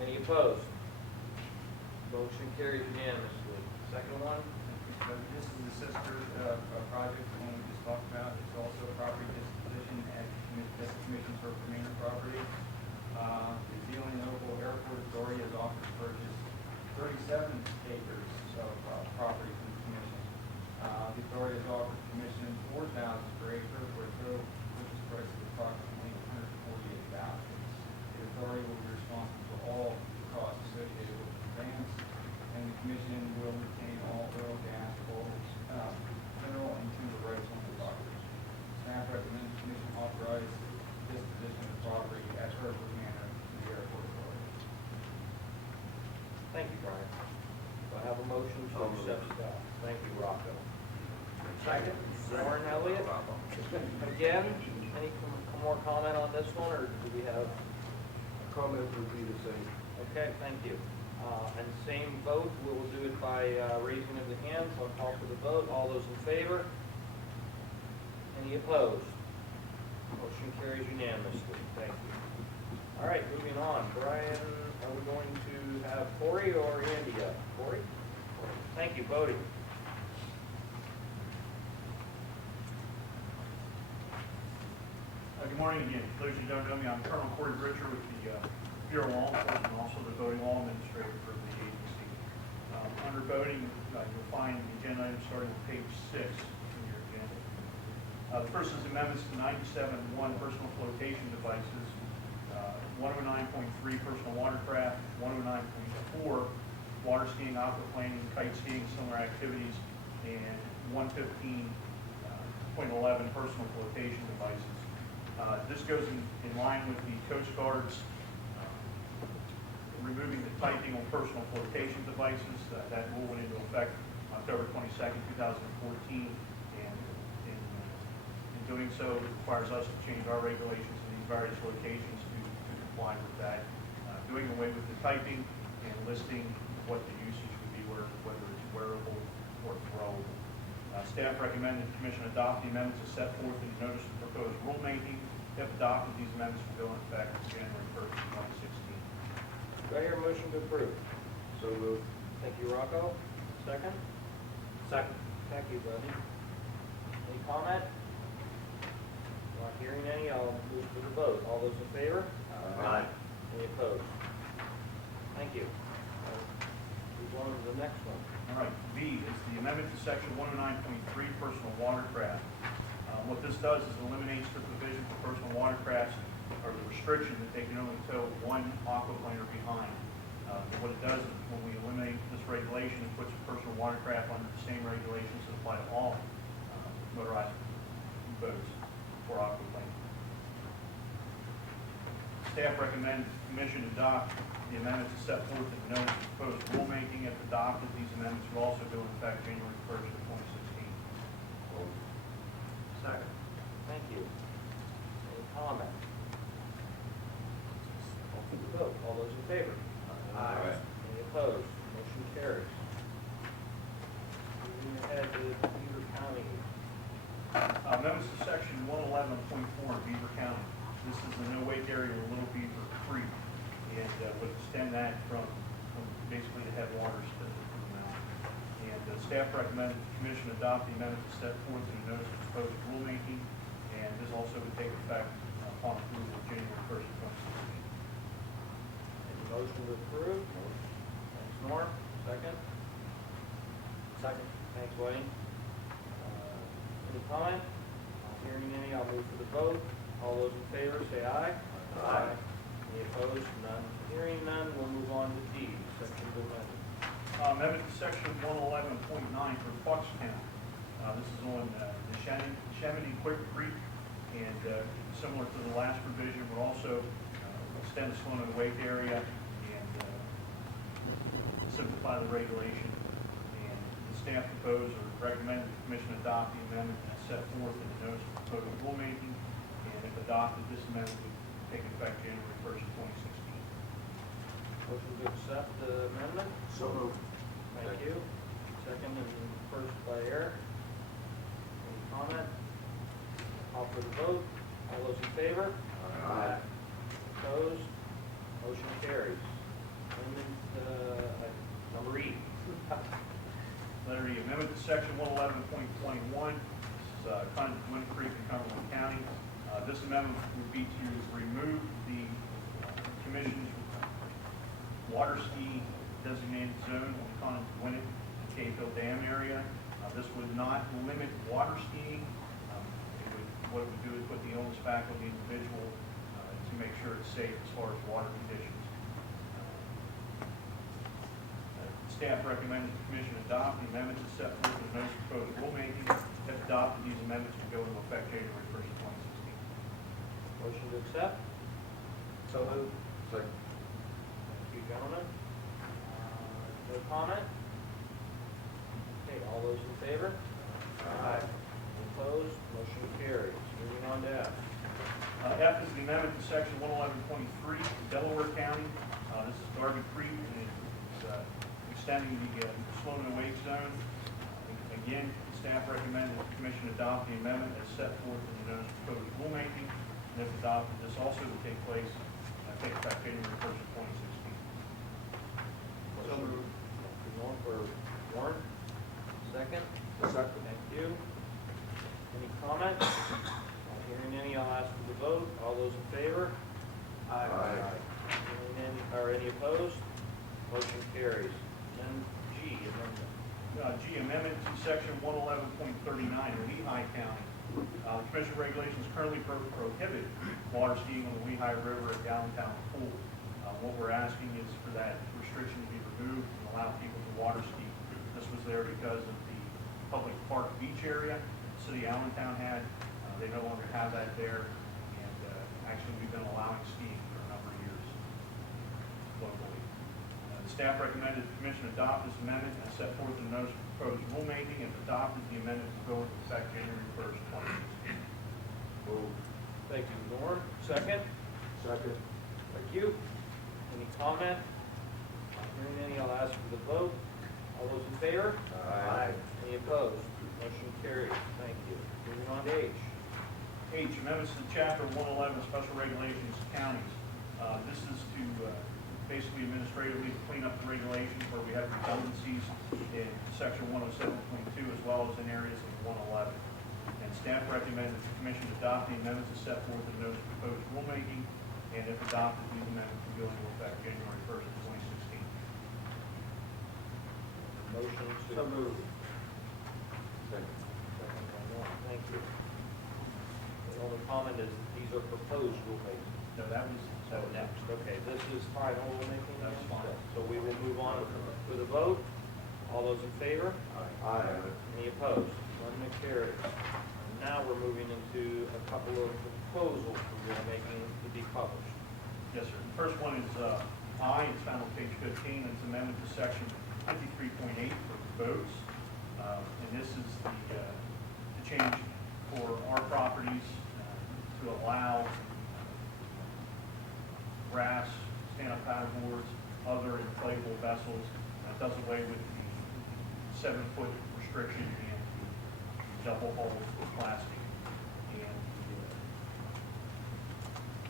Any opposed? Motion carries unanimously. Second one? This is the sister project, the one we just talked about. It's also a property disposition at the Commission's for Premier property. The Zealand Local Airport Authority has offered to purchase 37 acres of property from the Commission. The authority has offered the Commission 4,000 per acre for a total purchase price of approximately $148,000. The authority will be responsible for all the costs associated with the grants, and the Commission will retain all oil, gas, coal, mineral, and timber rights on the property. Staff recommends the Commission authorize disposition of the property as per the manner to the airport authority. Thank you, Brian. Do I have a motion to accept staff? Thank you, Rocco. Second, Warren Elliott. Again, any more comment on this one, or do we have? Comment would be the same. Okay, thank you. And same vote, we will do it by raising of the hands. I'll call for the vote. All those in favor? Any opposed? Motion carries unanimously. Thank you. All right, moving on. Brian, are we going to have Corey or Andy up? Corey? Thank you, Bodie. Good morning again. For those who don't know me, I'm Colonel Corey Britcher with the Bureau of Law Enforcement, and also the voting law administrator for the agency. Under voting, you'll find the agenda item starting on page 6 in your agenda. The first is amendments to 97.1 personal flotation devices, 109.3 personal watercraft, 109.4 water skiing, aquaplaning, kite skiing, similar activities, and 115.11 personal flotation devices. This goes in line with the Coast Guard's removing the typing on personal flotation devices. That rule went into effect October 22nd, 2014, and in doing so, it requires us to change our regulations in these various locations to comply with that, doing away with the typing and listing what the usage would be, whether it's wearable or throwable. Staff recommend that the Commission adopt the amendments as set forth in the notice of proposed rulemaking. If adopted, these amendments will go into effect January 1st, 2016. Do I hear a motion to approve? So moved. Thank you, Rocco. Second? Second. Thank you, Buddy. Any comment? Not hearing any, I'll move to the vote. All those in favor? Aye. Any opposed? Thank you. Move on to the next one. All right, B is the amendment to section 109.3 personal watercraft. What this does is eliminates the provision for personal watercrafts, or the restriction that they can only tow one aquaplaner behind. What it does is when we eliminate this regulation, it puts personal watercraft under the same regulations that apply to all motorized boats for aquaplaning. Staff recommends the Commission adopt the amendments set forth in the notice of proposed rulemaking. If adopted, these amendments will also go into effect January 1st of 2016. Second. Thank you. Any comment? Call for the vote. All those in favor? Aye. Any opposed? Motion carries. Moving ahead to Beaver County. Amendments to section 111.4 in Beaver County. This is the no-wake area of Little Beaver Creek, and would extend that from basically the headwaters to the mountain. And staff recommended the Commission adopt the amendments set forth in the notice of proposed rulemaking, and this also would take effect upon approval January 1st of 2016. Any motion to approve? Thanks, Norm. Second? Second. Thanks, Wayne. Any comment? Not hearing any, I'll move to the vote. All those in favor say aye. Aye. Any opposed? None. Hearing none, we'll move on to D, section of amendment. Amendment to section 111.9 for Buckstown. This is on the Chamonix Quick Creek, and similar to the last provision, we'll also extend the slow and wake area and simplify the regulation. And the staff propose or recommend the Commission adopt the amendment as set forth in the notice of proposed rulemaking. adopted, this amendment would take effect January 1st, 2016. Motion to accept the amendment? So moved. Thank you. Second and first by Eric. Any comment? Call for the vote. All those in favor? Aye. Opposed? Motion carries. Amendment, number E. Letter E, amendment to section 111.21, this is Wind Creek and Cumberland County. This amendment would be to remove the commission's water ski designated zone on the Conant-Gwinnett and Cave Hill Dam area. This would not limit water skiing. What it would do is put the onus back on the individual to make sure it's safe as far as water conditions. Staff recommends the commission adopt the amendments as set forth in the notice of proposed rulemaking. If adopted, these amendments will go into effect January 1st, 2016. Motion to accept? So moved. Second. Thank you, gentlemen. No comment? Okay, all those in favor? Aye. Opposed? Motion carries. Moving on to F. F is the amendment to section 111.23, Delaware County. This is Darby Creek, and it's extending the slow-mo wave zone. Again, staff recommends that the commission adopt the amendment as set forth in the notice of proposed rulemaking. And if adopted, this also will take place, take effect January 1st, 2016. So moved. Thank you, Norm, for Warren. Second? Second. Thank you. Any comment? Not hearing any, I'll ask for the vote. All those in favor? Aye. Hearing any, or any opposed? Motion carries. Then G, amendment. G, amendment to section 111.39, Lehigh County. The commission regulations currently prohibit water skiing on the Lehigh River at Downtown Pool. What we're asking is for that restriction to be removed and allow people to water ski. This was there because of the public park beach area the city of Allentown had. They no longer have that there, and actually we've been allowing skiing for a number of years locally. The staff recommended the commission adopt this amendment as set forth in the notice of proposed rulemaking. If adopted, the amendment will go into effect January 1st, 2016. Move. Thank you, Norm. Second? Second. Thank you. Any comment? Not hearing any, I'll ask for the vote. All those in favor? Aye. Any opposed? Motion carries. Thank you. Moving on to H. H, amendments to chapter 111, special regulations, counties. This is to basically administratively clean up the regulations where we have redundancies in section 107.2 as well as in areas of 111. And staff recommends that the commission adopt the amendments as set forth in the notice of proposed rulemaking. And if adopted, these amendments will go into effect January 1st, 2016. Motion to. So moved. Second by Norm. Thank you. The only comment is that these are proposed rulemakings. No, that was Next, okay, this is final rulemaking. That's fine. So we will move on with a vote. All those in favor? Aye. Any opposed? None carries. Now we're moving into a couple of proposals for rulemaking to be published. Yes, sir. The first one is I, it's found on page 15, it's amendment to section 53.8 for boats. And this is the change for our properties to allow grass, stand-up paddleboards, other inflatable vessels. It does away with the 7-foot restriction and the double hull for plastic. And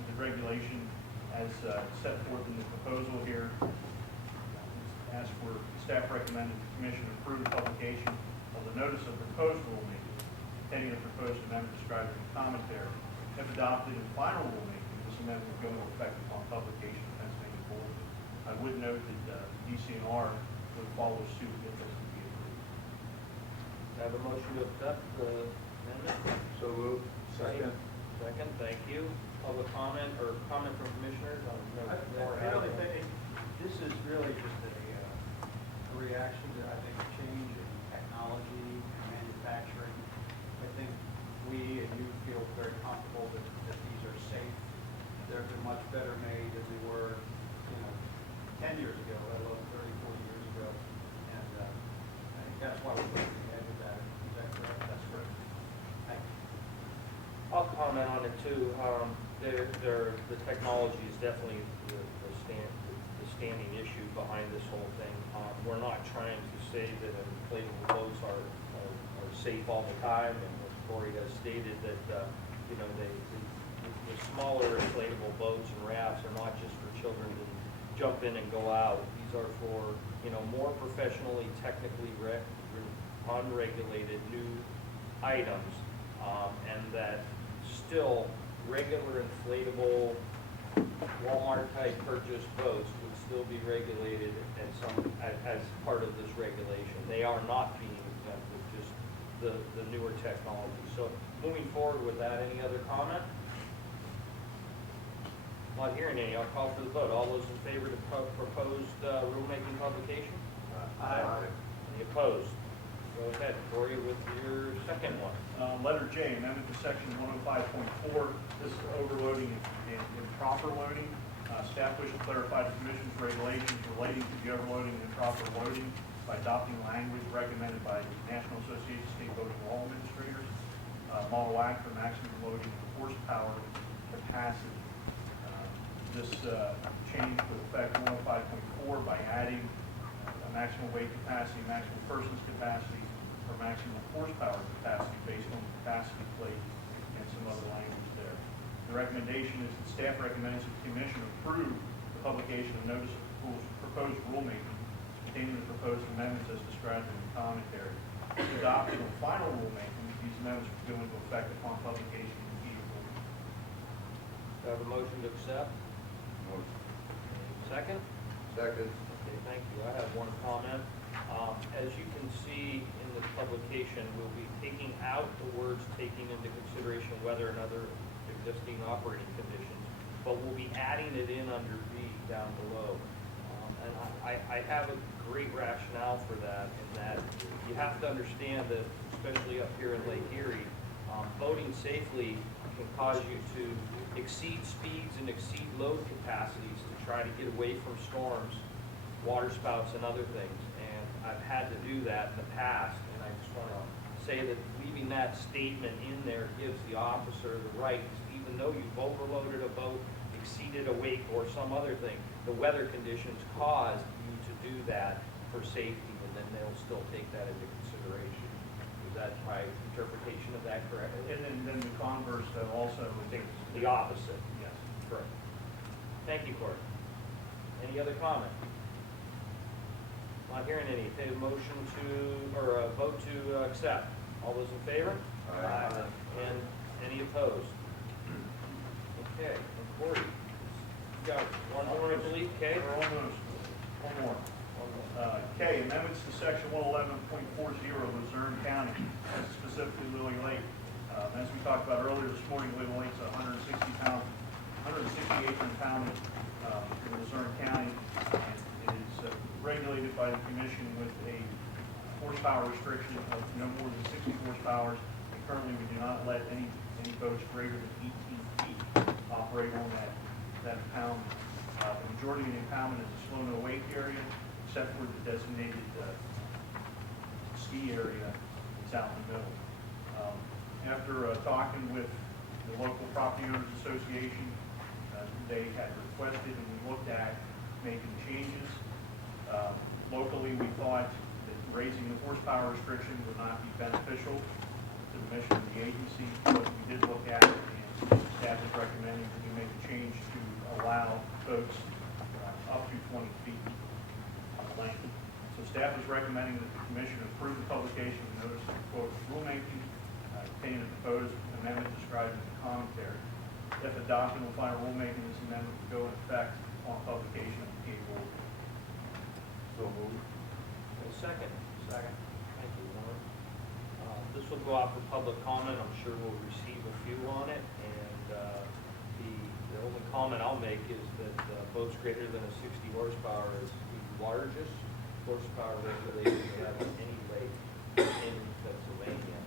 the regulation as set forth in the proposal here, as for staff recommended the commission approve publication of the notice of proposed rulemaking containing the proposed amendment described in the commentary. If adopted in final rulemaking, this amendment will go into effect upon publication of Pennsylvania Board. I would note that DCNR would follow suit if this would be approved. I have a motion to accept the amendment. So moved. Second, thank you. Public comment or comment from commissioners on I really think this is really just a reaction to, I think, change in technology and manufacturing. I think we and you feel very comfortable that these are safe. They're much better made than they were, 10 years ago, let alone 30, 40 years ago. And I think that's why we're looking ahead with that. Is that correct? That's correct. Thank you. I'll comment on it too, the technology is definitely the standing issue behind this whole thing. We're not trying to say that inflatable boats are safe all the time, and as Corey has stated that, you know, the smaller inflatable boats and rafts are not just for children to jump in and go out. These are for, you know, more professionally, technically unregulated new items, and that still regular inflatable Walmart-type purchase boats would still be regulated as part of this regulation. They are not being exempted, just the newer technology. So moving forward with that, any other comment? Not hearing any, I'll call for the vote. All those in favor to proposed rulemaking publication? Aye. Any opposed? Go ahead, Corey, with your second one. Letter J, amendment to section 105.4. This is overloading and improper loading. Staff wishes to clarify the Commission's regulations relating to the overloading and improper loading by adopting language recommended by the National Association of State Boating Law Administrators. Model Act for maximum loading and horsepower capacity. This change would affect 105.4 by adding a maximum weight capacity, maximum persons capacity, or maximum horsepower capacity based on the capacity plate and some other language there. The recommendation is that staff recommends that the Commission approve the publication of notice of proposed rulemaking containing the proposed amendments as described in the commentary. If adopted on final rulemaking, these amendments will go into effect upon publication in the Rule. Do I have a motion to accept? Motion. Second? Second. Okay, thank you. I have one comment. As you can see in the publication, we'll be taking out the words taking into consideration weather and other existing operating conditions, but we'll be adding it in under B down below. And I have a great rationale for that, in that you have to understand that, especially up here in Lake Erie, boating safely can cause you to exceed speeds and exceed load capacities to try to get away from storms, water spouts, and other things. And I've had to do that in the past, and I just want to say that leaving that statement in there gives the officer the right, even though you've overloaded a boat, exceeded a weight, or some other thing, the weather conditions caused you to do that for safety, and then they'll still take that into consideration. Is that my interpretation of that correct? And then the converse also takes The opposite. Yes. Correct. Thank you, Cory. Any other comment? Not hearing any. Okay, motion to, or a vote to accept. All those in favor? Aye. And any opposed? Okay, and Cory, you got one more, I believe, Kay? We're almost, one more. K, amendments to section 111.40 Luzerne County, specifically Lily Lake. As we talked about earlier this morning, Lily Lake's a 160 acre impoundment in Luzerne County, and it is regulated by the Commission with a horsepower restriction of no more than 60 horsepower. And currently, we do not let any boats greater than 18 feet operate on that impoundment. The majority of the impoundment is a slow no wake area, except for the designated ski area that's out in the middle. After talking with the local property owners association, they had requested and we looked at making changes. Locally, we thought that raising the horsepower restriction would not be beneficial to the mission of the agency, but we did look at it, and staff is recommending that we make a change to allow boats up to 20 feet on length. So staff is recommending that the commission approve the publication of the notice of proposed rulemaking containing the proposed amendment described in the commentary. If adopted on final rulemaking, this amendment will go into effect on publication of the rule. So moved. Second. Second. Thank you, Warren. This will go out for public comment. I'm sure we'll receive a few on it. And the only comment I'll make is that boats greater than a 60 horsepower is the largest horsepower regulation we have on any lake in Pennsylvania.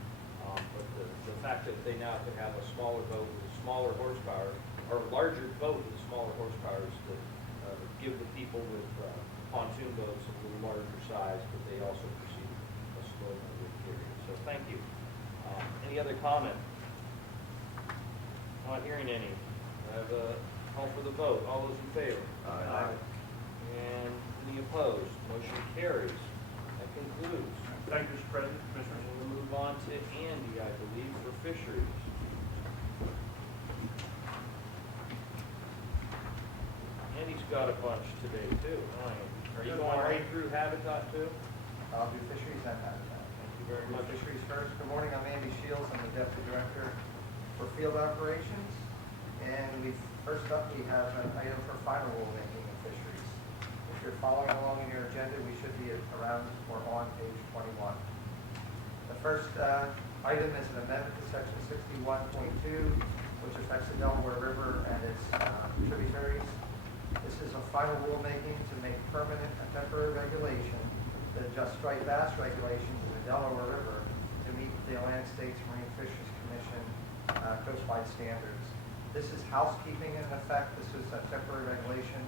But the fact that they now can have a smaller boat with a smaller horsepower, or a larger boat with a smaller horsepower, is to give the people with pontoon boats a little larger size, but they also proceed a slow moving period. So thank you. Any other comment? Not hearing any. I have a call for the vote. All those in favor? Aye. And any opposed? Motion carries. That concludes. Thank you, Mr. President, And Commissioners. we'll move on to Andy, I believe, for fisheries. Andy's got a bunch today too. All right. Are you Good going morning. right through Habitat too? I'll do fisheries and habitat. Thank you very We'll much. do fisheries first. Good morning, I'm Andy Shiels, I'm the Deputy Director for Field Operations. And first up, we have an item for final rulemaking in fisheries. If you're following along in your agenda, we should be around or on page 21. The first item is an amendment to section 61.2, which affects the Delaware River and its tributaries. This is a final rulemaking to make permanent a temporary regulation that adjusts striped bass regulations in the Delaware River to meet the Atlantic States Marine Fisheries Commission coastwide standards. This is housekeeping in effect. This is a temporary regulation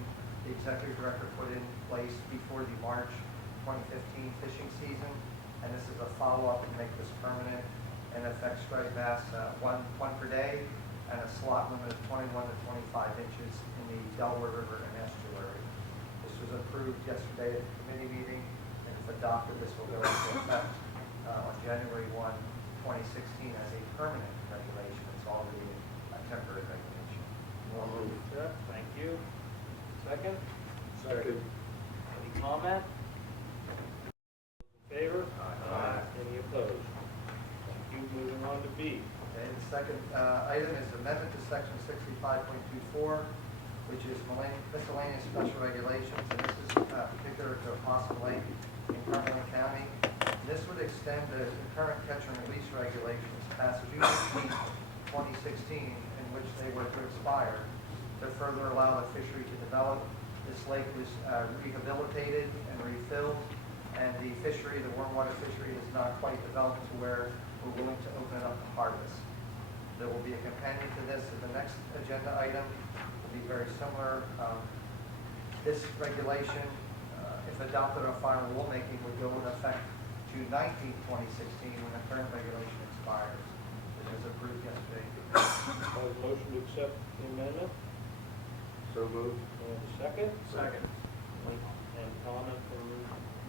the Executive Director put in place before the March 2015 fishing season, and this is a follow-up to make this permanent and affect striped bass one per day and a slot limit of 21 to 25 inches in the Delaware River and estuary. This was approved yesterday at the committee meeting, and if adopted, this will go into effect on January 1, 2016 as a permanent regulation. It's already a temporary regulation. Yeah, thank you. Second? Second. Any comment? In favor? Aye. Any opposed? Thank you. Moving on to B. Okay, the second item is amendment to section 65.24, which is miscellaneous special regulations, and this is particular to Possum Lake in Cumberland County. This would extend the current catch and release regulations past June 18, 2016, in which they were to expire, to further allow the fishery to develop. This lake was rehabilitated and refilled, and the fishery, the warm water fishery, is not quite developed to where we're willing to open it up to harvest. There will be a companion to this in the next agenda item. Will be very similar. This regulation, if adopted on final rulemaking, would go into effect June 19, 2016, when the current regulation expires. It was approved yesterday. Motion to accept the amendment. So moved. And a second? Second. And comment from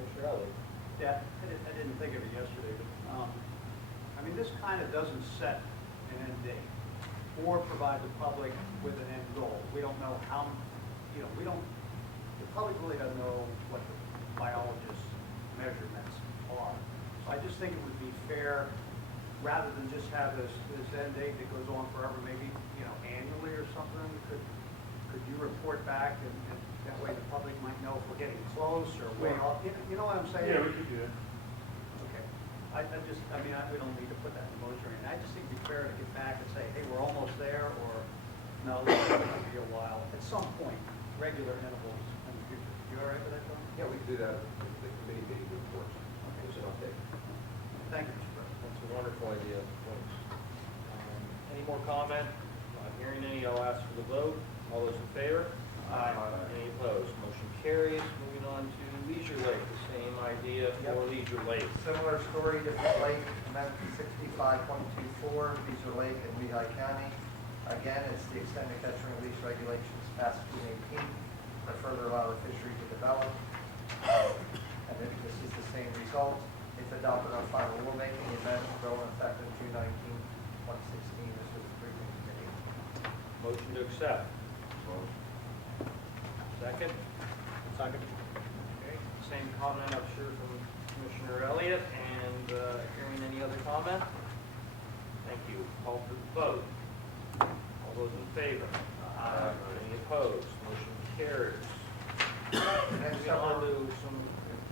Mr. Elliott. Yeah, I didn't think of it yesterday, but, I mean, this kind of doesn't set an end date or provide the public with an end goal. We don't know how, the public really doesn't know what the biologist's measurements are. So I just think it would be fair, rather than just have this end date that goes on forever, maybe, annually or something, could you report back and that way the public might know if we're getting close or way off? You know what I'm saying? Yeah, we could do that. Okay. We don't need to put that in motion or anything. I just think it'd be fair to get back and say, hey, we're almost there, or no, it's going to be a while. At some point, regular intervals in the future. You all right with that, John? Yeah, we can do that at the committee meeting reports. Okay, Just an update. Thank you, Mr. President. That's a wonderful idea, folks. Any more comment? Not hearing any, I'll ask for the vote. All those in favor? Aye. Any opposed? Motion carries. Moving on to Leisure Lake, the same idea for Yep. Leisure Lake. Similar story, different lake, amendment 65.24, Beezer Lake in Lehigh County. Again, it's the extended catch and release regulations past June 18 to further allow the fishery to develop. And this is the same result. If adopted on final rulemaking, the amendment will go in effect on June 19, 2016. This was approved in committee. Motion to accept. Second? Second. Okay. Same comment, I'm sure, from Commissioner Elliott. And hearing any other comment? Thank you. Call for the vote. All those in favor? Aye. Any opposed? Motion carries. Next Moving on several, to some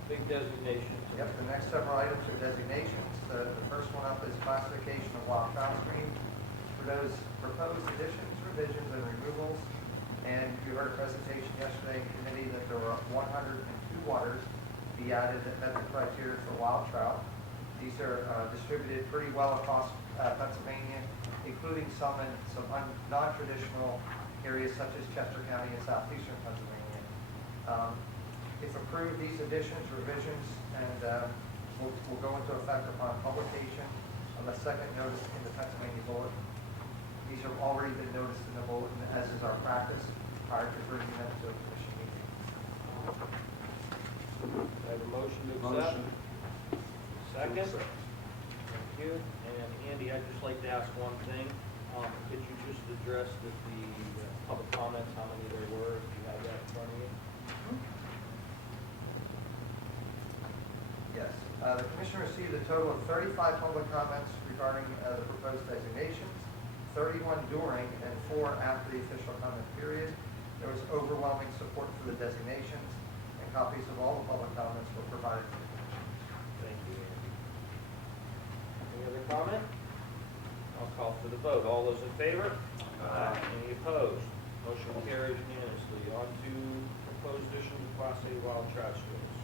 big designations. the next several items are designations. The first one up is classification of wild trout stream. For those proposed additions, revisions, and removals, and you heard a presentation yesterday in committee that there were 102 waters to be added that met the criteria for wild trout. These are distributed pretty well across Pennsylvania, including some in some non-traditional areas such as Chester County and southeastern Pennsylvania. If approved, these additions, revisions, and will go into effect upon publication of a second notice in the Pennsylvania Bulletin. These have already been noticed in the bulletin, as is our practice, prior to bringing them to a commission meeting. I have a motion to accept. Second? Thank you. And Andy, I'd just like to ask one thing. Could you just address the public comments, how many there were, if you have that in front of you? Yes, the commission received a total of 35 public comments regarding the proposed designations, 31 during and 4 after the official comment period. There was overwhelming support for the designations, and copies of all the public comments were provided to the commission. Thank you, Andy. Any other comment? I'll call for the vote. All those in favor? Aye. Any opposed? Motion carries unanimously. On to proposed addition to Class A wild trout streams.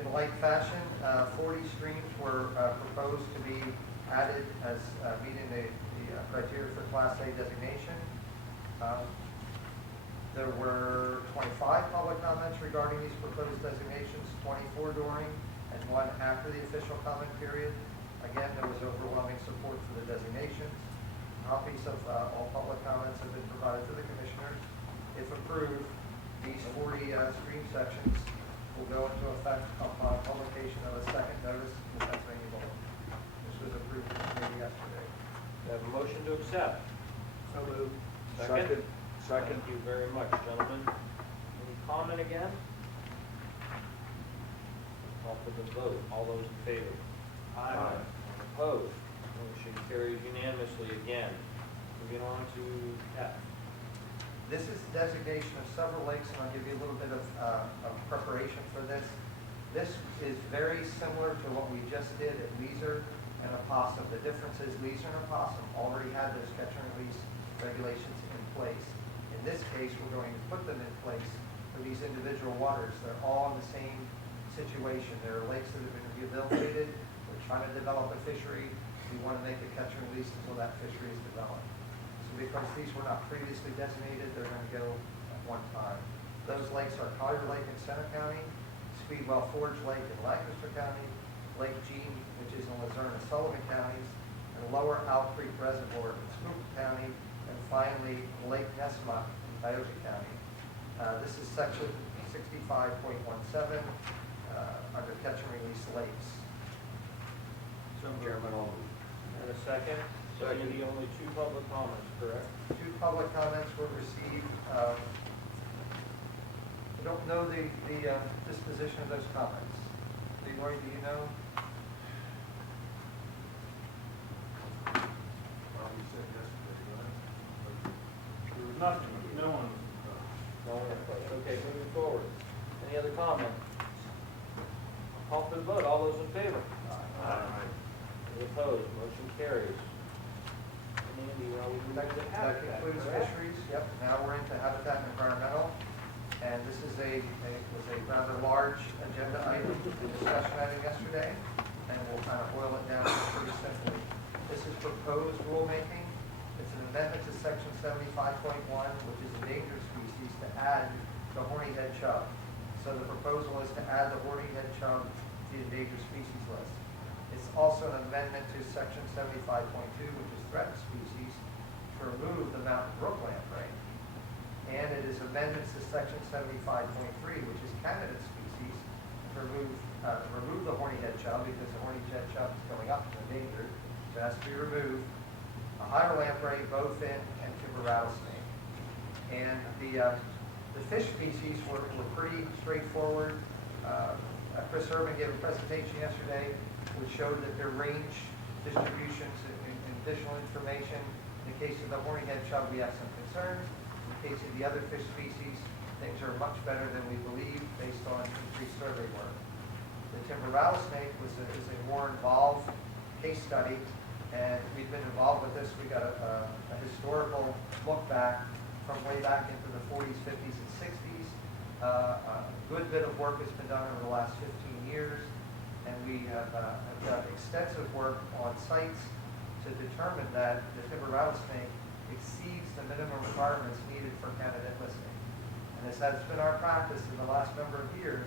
In like fashion, 40 streams were proposed to be added as meeting the criteria for Class A designation. There were 25 public comments regarding these proposed designations, 24 during and 1 after the official comment period. Again, there was overwhelming support for the designations. Copies of all public comments have been provided to the commissioners. If approved, these 40 stream sections will go into effect upon publication of a second notice in the Pennsylvania Bulletin. This was approved in the committee yesterday. Do I have a motion to accept? So moved. Second? Thank you very much, gentlemen. Any comment again? Call for the vote. All those in favor? Aye. Opposed? Motion carries unanimously again. Moving on to F. This is the designation of several lakes, and I'll give you a little bit of preparation for this. This is very similar to what we just did at Leeser and Opossum. The difference is Leeser and Opossum already had those catch and release regulations in place. In this case, we're going to put them in place for these individual waters. They're all in the same situation. There are lakes that have been rehabilitated. We're trying to develop a fishery. We want to make a catch and release until that fishery is developed. So because these were not previously designated, they're going to go at one time. Those lakes are Collier Lake in Center County, Speedwell Forge Lake in Lancaster County, Lake Jean, which is in Luzerne and Sullivan counties, and Lower Owl Creek Reservoir in Schuylkill County, and finally Lake Nesma in Tioga County. This is section 65.17 under catch and release lakes. Chairman, I'll move. And a second? So Andy, only 2 public comments, correct? 2 public comments were received. I don't know the disposition of those comments. Leroy, do you know? There was nothing, no one. No one opposed. Okay, moving forward. Any other comment? Call for the vote. All those in favor? Aye. Any opposed? Motion carries. And Andy, now we move to That habitat, concludes correct? fisheries. Yep, now we're into habitat and environmental. And this is was a rather large agenda item, discussion item yesterday, and we'll kind of boil it down pretty simply. This is proposed rulemaking. It's an amendment to section 75.1, which is endangered species, to add the horny-head chub. So the proposal is to add the horny-head chub to the endangered species list. It's also an amendment to section 75.2, which is threatened species, to remove the mountain brook lamprey. And it is amendments to section 75.3, which is candidate species, to remove the horny-head chub, because the horny-head chub is going up in endangered, so it has to be removed. A higher lamprey, bowfin, and timber rattlesnake. And the fish species were pretty straightforward. Chris Urban gave a presentation yesterday which showed that their range distributions and additional information. In the case of the horny-head chub, we have some concerns. In the case of the other fish species, things are much better than we believe based on increased survey work. The timber rattlesnake is a more involved case study, and we've been involved with this. We got a historical look back from way back into the 40s, 50s, and 60s. A good bit of work has been done over the last 15 years, and we have done extensive work on sites to determine that the timber rattlesnake exceeds the minimum requirements needed for candidate listing. And as has been our practice in the last number of years,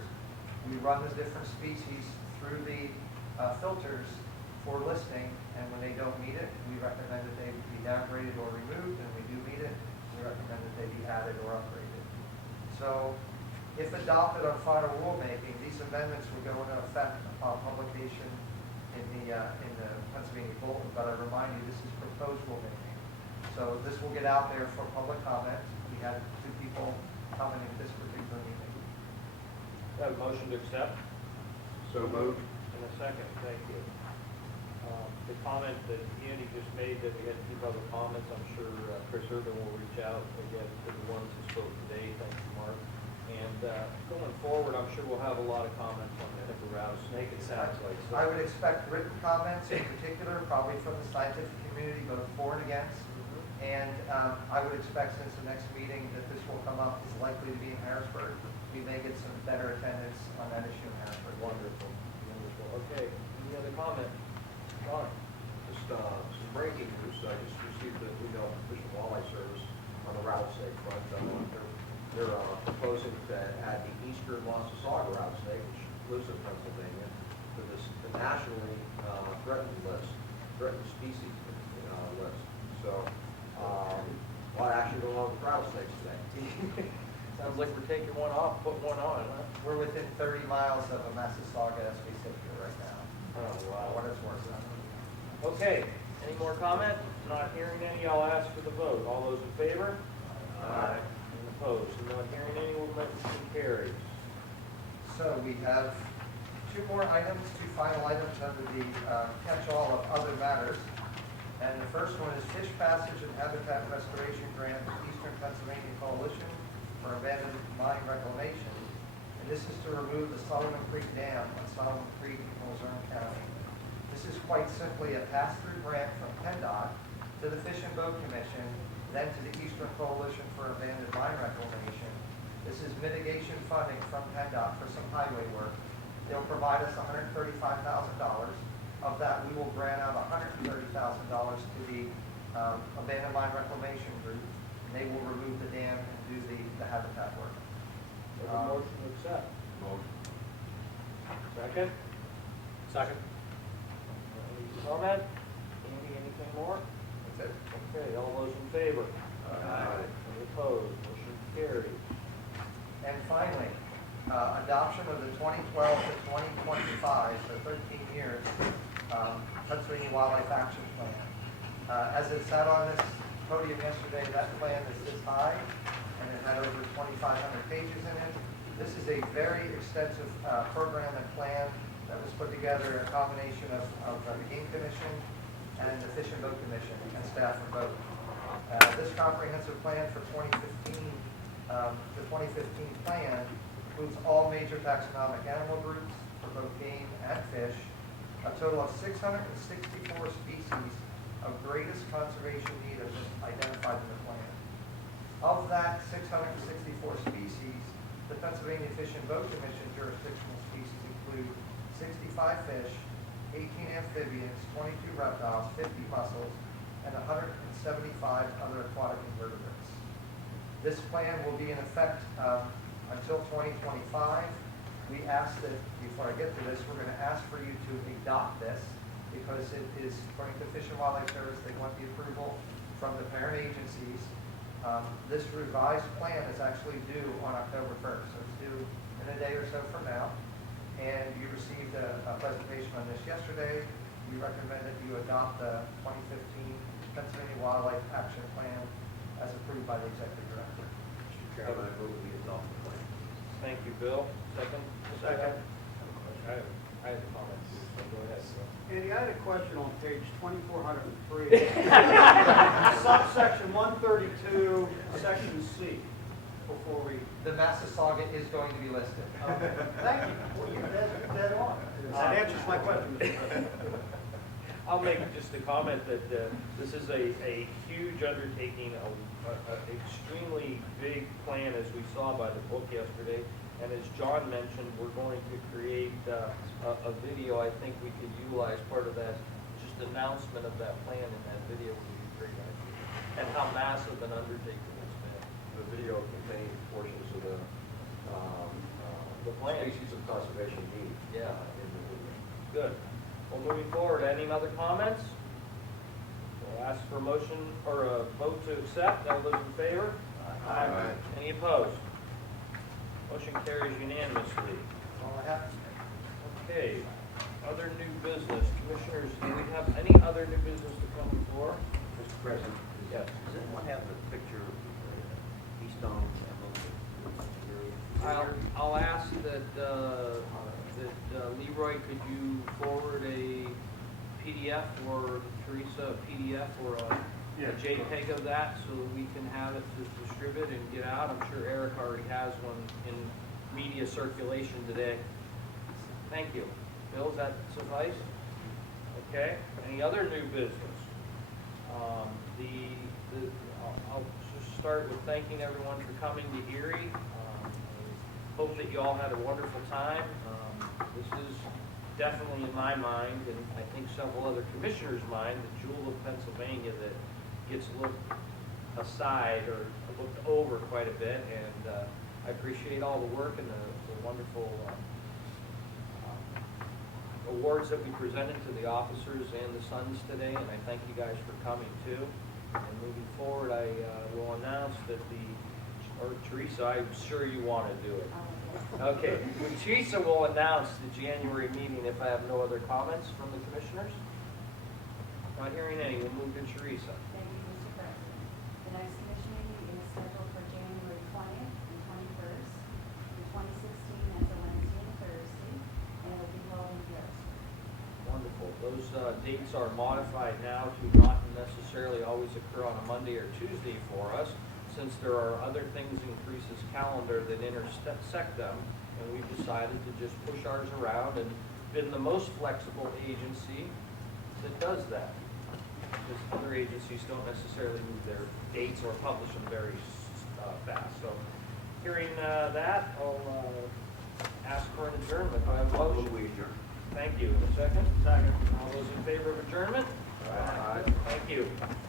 we run the different species through the filters for listing, and when they don't meet it, we recommend that they be downgraded or removed, and when we do meet it, we recommend that they be added or upgraded. So, if adopted on final rulemaking, these amendments would go into effect upon publication in the Pennsylvania Bulletin, but I remind you, this is proposed rulemaking. So this will get out there for public comment. We had 2 people commenting at this particular meeting. Do I have a motion to accept? So moved. In a second, thank you. The comment that Andy just made that we had to keep other comments, I'm sure Chris Urban will reach out again to the ones who spoke today. Thank you, Mark. And going forward, I'm sure we'll have a lot of comments on the rattlesnake, it sounds like. So. I would expect written comments in particular, probably from the scientific community, both for and against. And I would expect, since the next meeting that this will come up is likely to be in Harrisburg, we may get some better attendance on that issue in Harrisburg. Wonderful, wonderful. Okay, any other comment? Ron? Just some breaking news. I just received an email from Fish and Wildlife Service on the rattlesnake front. They're proposing to add the eastern Mascharka rattlesnake, which lives in Pennsylvania, to the nationally threatened species list. So, a lot of action going on with rattlesnakes today. Sounds like we're taking one off, putting one on, huh? We're within 30 miles of a Mascharka as we sit here right now. Oh, wow. What it's worth. Okay, any more comment? Not hearing any, I'll ask for the vote. All those in favor? Aye. And opposed? Not hearing any, motion carries. So we have 2 more items, 2 final items under the catch-all of other matters. And the first one is Fish Passage and Habitat Restoration Grant for Eastern Pennsylvania Coalition for Abandoned Mine Reclamation. And this is to remove the Solomon Creek Dam on Solomon Creek in Luzerne County. This is quite simply a pass-through grant from PennDOT to the Fish and Boat Commission, then to the Eastern Coalition for Abandoned Mine Reclamation. This is mitigation funding from PennDOT for some highway work. They'll provide us $135,000. Of that, we will grant out $130,000 to the Abandoned Mine Reclamation Group. And they will remove the dam and do the habitat work. So a motion to accept. Motion. Second? Second. Any comment? Andy, anything more? That's it. Okay, all those in favor? Aye. Any opposed? Motion carries. And finally, adoption of the 2012 to 2025, so 13 years, Pennsylvania Wildlife Action Plan. As it sat on this podium yesterday, that plan is this high, and it had over 2,500 pages in it. This is a very extensive program and plan that was put together, a combination of the Game Commission and the Fish and Boat Commission and staff from both. This comprehensive plan for 2015, the 2015 plan includes all major taxonomic animal groups for both game and fish, a total of 664 species of greatest conservation need have been identified in the plan. Of that 664 species, the Pennsylvania Fish and Boat Commission jurisdictional species include 65 fish, 18 amphibians, 22 reptiles, 50 mussels, and 175 other aquatic invertebrates. This plan will be in effect until 2025. We ask that, before I get to this, we're going to ask for you to adopt this because it is, according to Fish and Wildlife Service, they want the approval from the parent agencies. This revised plan is actually due on October 1st, so it's due in a day or so from now. And you received a presentation on this yesterday. We recommend that you adopt the 2015 Pennsylvania Wildlife Action Plan as approved by the Executive Director. Mr. Chairman, I move we adopt the plan. Thank you, Bill. Second? Second. I have a comment too, so go ahead. Andy, I had a question on page 2403, subsection 132, section C, before we... The Mascharka is going to be listed. Thank you. Well, you're dead on. That answers my question, Mr. President. I'll make just a comment that this is a huge undertaking, an extremely big plan as we saw by the book yesterday. And as John mentioned, we're going to create a video. I think we could utilize part of that, just announcement of that plan in that video would be great. And how massive an undertaking it's been. The video contains portions of The plan. species of conservation need Yeah. in the video. Good. Well, moving forward, any other comments? We'll ask for a motion or a vote to accept. All those in favor? Aye. Any opposed? Motion carries unanimously. All I have. Okay, other new business. Commissioners, do we have any other new business to come before? Mr. President, Yes. does anyone have the picture of Keystone? I'll ask that Leroy, could you forward a PDF or Teresa a PDF or a JPEG of that so that we can have it to distribute and get out? I'm sure Eric already has one in media circulation today. Thank you. Bill, does that suffice? Okay. Any other new business? I'll just start with thanking everyone for coming to Erie. Hope that you all had a wonderful time. This is definitely in my mind, and I think several other commissioners' mind, the jewel of Pennsylvania that gets looked aside or looked over quite a bit. And I appreciate all the work and the wonderful awards that we presented to the officers and the sons today, and I thank you guys for coming too. And moving forward, I will announce that Teresa, I'm sure you want to do it. Okay, Teresa will announce the January meeting if I have no other comments from the commissioners. Not hearing any, we'll move to Teresa. Thank you, Mr. President. The next commissioning meeting is scheduled for January 20th and 21st, in 2016 as a Wednesday and Thursday, and it will be held in Harrisburg. Wonderful. Those dates are modified now to not necessarily always occur on a Monday or Tuesday for us, since there are other things in Teresa's calendar that intersect them, and we've decided to just push ours around and been the most flexible agency that does that. Because other agencies don't necessarily move their dates or publish them very fast. So hearing that, I'll ask for an adjournment. Do I have a motion? We adjourn. Thank you. A second? Second. All those in favor of adjournment? Aye. Thank you.